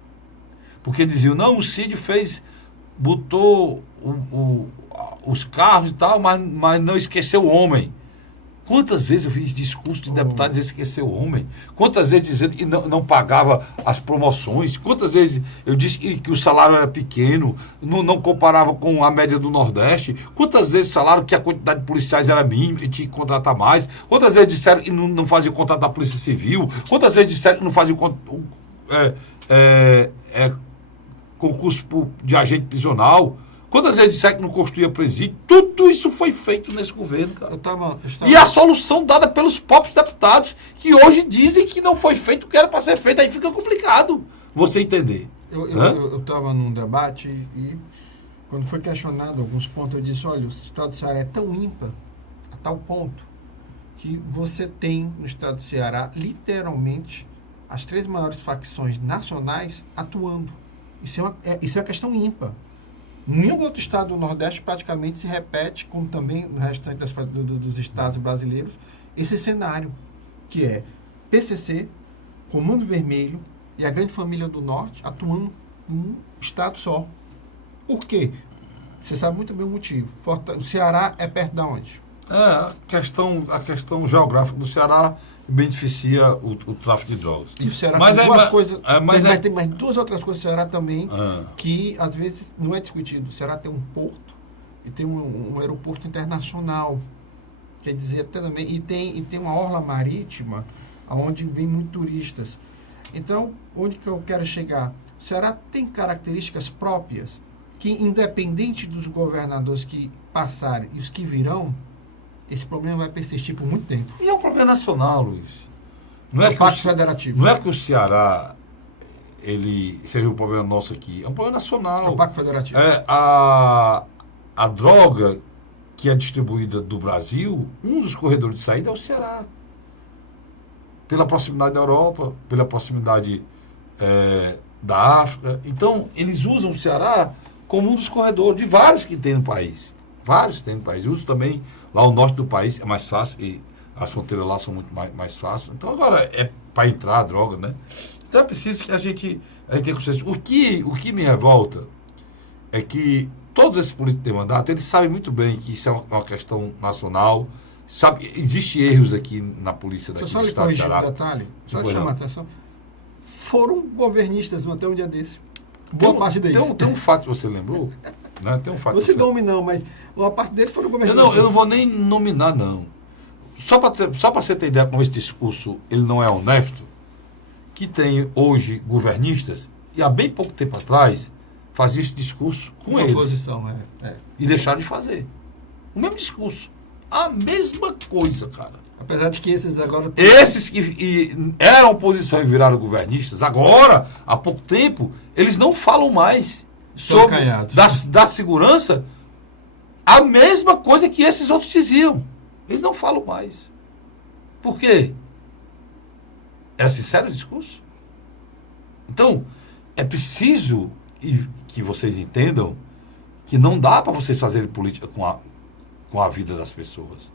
Porque diziam, não, o Cid botou os carros e tal, mas não esqueceu o homem. Quantas vezes eu fiz discurso de deputado dizendo que esqueceu o homem? Quantas vezes dizendo que não pagava as promoções? Quantas vezes eu disse que o salário era pequeno, não comparava com a média do Nordeste? Quantas vezes falaram que a quantidade de policiais era mínima e tinha que contratar mais? Quantas vezes disseram que não fazia contrato da Polícia Civil? Quantas vezes disseram que não fazia concurso de agente prisional? Quantas vezes disseram que não construía presídio? Tudo isso foi feito nesse governo, cara. E a solução dada pelos próprios deputados, que hoje dizem que não foi feito o que era para ser feito. Aí fica complicado você entender. Eu estava num debate e quando foi questionado alguns pontos, eu disse, olha, o estado do Ceará é tão ímpar, a tal ponto, que você tem no estado do Ceará, literalmente, as 3 maiores facções nacionais atuando. Isso é uma questão ímpar. Nenhum outro estado do Nordeste praticamente se repete, como também no restante dos estados brasileiros, esse cenário, que é PCC, Comando Vermelho e a Grande Família do Norte atuando num estado só. Por quê? Você sabe muito bem o motivo. O Ceará é perto de onde? a questão geográfica do Ceará beneficia o tráfico de drogas. E o Ceará Mas tem é- duas mas- coisas, mas tem mais duas outras coisas do Ceará também, Ah. que às vezes não é discutido. O Ceará tem um porto e tem um aeroporto internacional, quer dizer, também, e tem uma orla marítima onde vem muitos turistas. Então, onde que eu quero chegar? O Ceará tem características próprias que, independente dos governadores que passarem e os que virão, esse problema vai persistir por muito tempo. E é um problema nacional, Luiz. Não é O que Pacto o, Federativo. não é que o Ceará ele seja um problema nosso aqui, é um problema É nacional. o Pacto Federativo. A droga que é distribuída do Brasil, um dos corredores de saída é o Ceará. Pela proximidade da Europa, pela proximidade da África. Então, eles usam o Ceará como um dos corredores de vários que tem no país. Vários que tem no país. Usam também lá o norte do país, é mais fácil, e as fronteiras lá são muito mais fáceis. Então, agora, é para entrar a droga, né? Então, é preciso que a gente tenha consciência. O que me revolta é que todos esses políticos de mandato, eles sabem muito bem que isso é uma questão nacional. Sabe, existem erros aqui na polícia daqui Deixa eu só do lhe estado de corrigir um Ceará. detalhe, só Pois lhe chamar não. a atenção. Foram governistas até um dia desse. Boa parte deles. Tem um fato que você lembrou? Né? Tem um fato Não que se você... nome não, mas uma parte deles foram eu governistas. não vou nem nominar, não. Só para você ter ideia como esse discurso ele não é honesto, que tem hoje governistas, e há bem pouco tempo atrás, fazia esse discurso com Uma eles. oposição, E deixaram de fazer. O mesmo discurso. A mesma coisa, cara. Apesar de que esses agora têm... Esses que eram oposição e viraram governistas, agora, há pouco tempo, eles não falam mais sobre acanhados. da segurança a mesma coisa que esses outros diziam. Eles não falam mais. Por quê? É sincero o discurso? Então, é preciso que vocês entendam que não dá para vocês fazerem política com a vida das pessoas.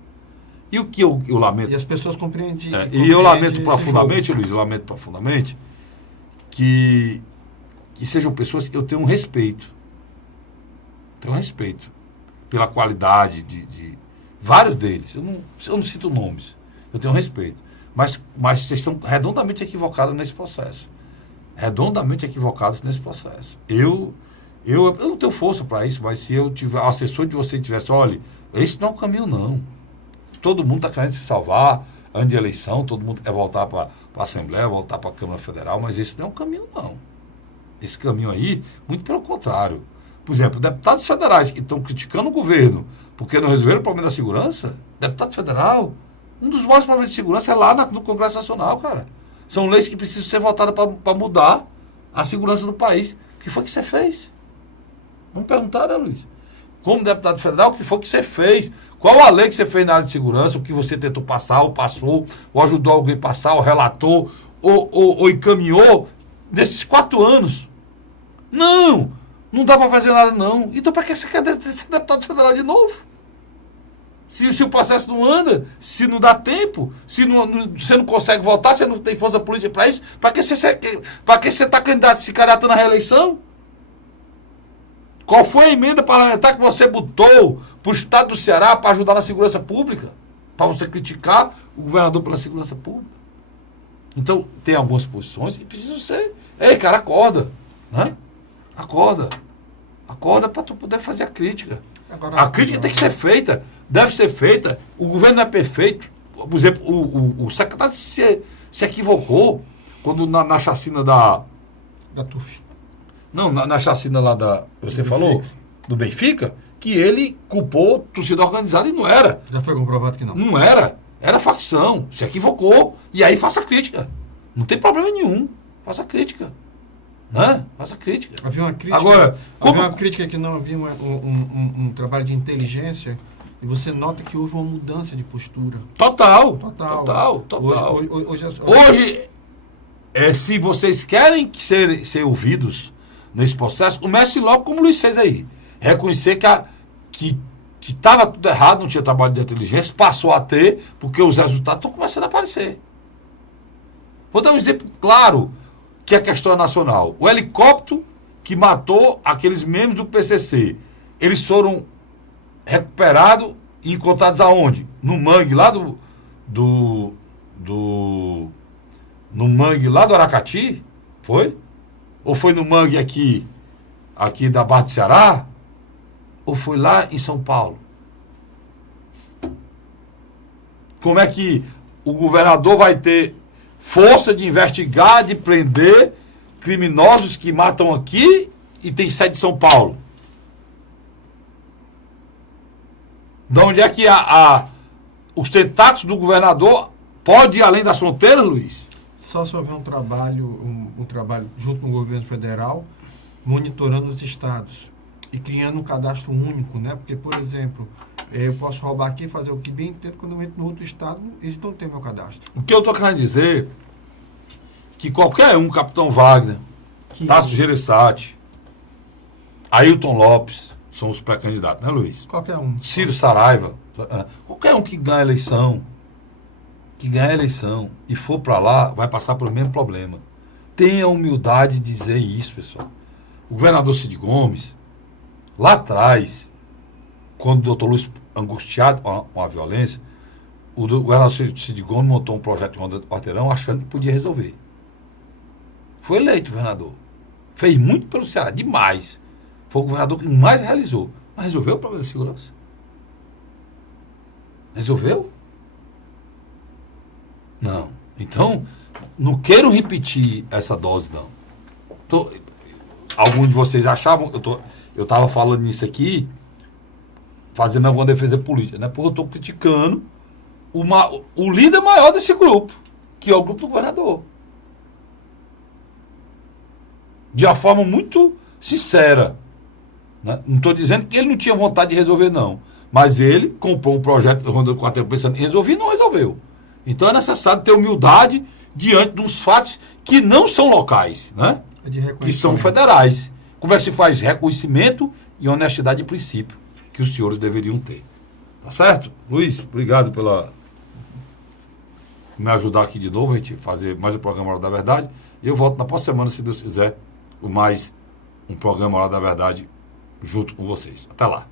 E o que eu lamento... E as pessoas compreendem... E eu lamento esse profundamente, jogo. Luiz, eu lamento profundamente que sejam pessoas que eu tenho um respeito. Tenho um respeito pela qualidade de vários deles. Eu não cito nomes. Eu tenho um respeito. Mas vocês estão redondamente equivocados nesse processo. Redondamente equivocados nesse processo. Eu não tenho força para isso, mas se eu tiver, o assessor de você tivesse, olha, esse não é o caminho, não. Todo mundo está querendo se salvar, ano de eleição, todo mundo quer voltar para a Assembleia, voltar para a Câmara Federal, mas esse não é o caminho, não. Esse caminho aí, muito pelo contrário. Por exemplo, deputados federais que estão criticando o governo porque não resolveram o problema da segurança, deputado federal, um dos maiores problemas de segurança é lá no Congresso Nacional, cara. São leis que precisam ser votadas para mudar a segurança do país. O que foi que você fez? Vamos perguntar, né, Luiz? Como deputado federal, o que foi que você fez? Qual a lei que você fez na área de segurança? O que você tentou passar, ou passou, ou ajudou alguém a passar, ou relatou, ou encaminhou nesses 4 anos? Não dá para fazer nada, não. Então, para que você quer ser deputado federal de novo? Se o processo não anda, se não dá tempo, se você não consegue votar, você não tem força política para isso, para que você está se candidatando à reeleição? Qual foi a emenda parlamentar que você botou para o Estado do Ceará para ajudar na segurança pública? Para você criticar o governador pela segurança pública? Então, tem algumas posições que precisam ser... Ei, cara, acorda. Né? Acorda para tu poder fazer a crítica. Agora, A crítica tem que ser feita, deve ser feita. O governo não é perfeito. Por exemplo, o secretário se equivocou quando na chacina da TUF. Não, na chacina lá você falou? Do Benfica, que ele culpou torcida organizada e não era. Já foi comprovado que não. Não era. Era facção. Se equivocou. E aí faça crítica. Não tem problema nenhum. Faça crítica. Né? Faça crítica. Havia uma crítica. Agora, havia uma crítica que não havia um trabalho de inteligência, e você nota que houve uma mudança de postura. Total. Hoje, Se vocês querem ser ouvidos nesse processo, comece logo como o Luiz fez aí. Reconhecer que estava tudo errado, não tinha trabalho de inteligência, passou a ter, porque os resultados estão começando a aparecer. Vou dar um exemplo claro, que a questão é nacional. O helicóptero que matou aqueles membros do PCC, eles foram recuperados encontrados aonde? No mangue lá no mangue lá do Aracati? Foi? Ou foi no mangue aqui da Barra do Ceará? Ou foi lá em São Paulo? Como é que o governador vai ter força de investigar, de prender criminosos que matam aqui e tem sede em São Paulo? De onde é que os tentáculos do governador podem ir além das fronteiras, Luiz? Só se houver um trabalho junto com o governo federal, monitorando os estados e criando um cadastro único, né? Porque, por exemplo, eu posso roubar aqui e fazer o que bem entendo, quando eu entro no outro estado, eles não têm meu cadastro. O que eu estou querendo dizer que qualquer um, Capitão Wagner, Tasso Gereissati, Ailton Lopes, são os pré-candidatos, né, Luiz? Qualquer um. Ciro Saraiva, qualquer um que ganha a eleição, e for para lá, vai passar pelo mesmo problema. Tenha a humildade de dizer isso, pessoal. O governador Cid Gomes, lá atrás, quando o doutor Luiz, angustiado com a violência, o governador Cid Gomes montou um projeto de Ronda do Quarteirão achando que podia resolver. Foi eleito governador. Fez muito pelo Ceará, demais. Foi o governador que mais realizou. Mas resolveu o problema de segurança? Resolveu? Não. Então, não quero repetir essa dose, não. Alguns de vocês achavam, eu estava falando nisso aqui, fazendo alguma defesa política, né? Porque eu estou criticando o líder maior desse grupo, que é o grupo do governador. De uma forma muito sincera. Né? Não estou dizendo que ele não tinha vontade de resolver, não. Mas ele comprou um projeto de Ronda do Quarteirão pensando em resolver e não resolveu. Então é necessário ter humildade diante de uns fatos que não são locais, né? Que são federais. Como é que se faz reconhecimento e honestidade de princípio que os senhores deveriam ter? Tá certo? Luiz, obrigado pela me ajudar aqui de novo, a gente fazer mais um programa Hora da Verdade. E eu volto na próxima semana, se Deus quiser, com mais um programa Hora da Verdade junto com vocês. Até lá.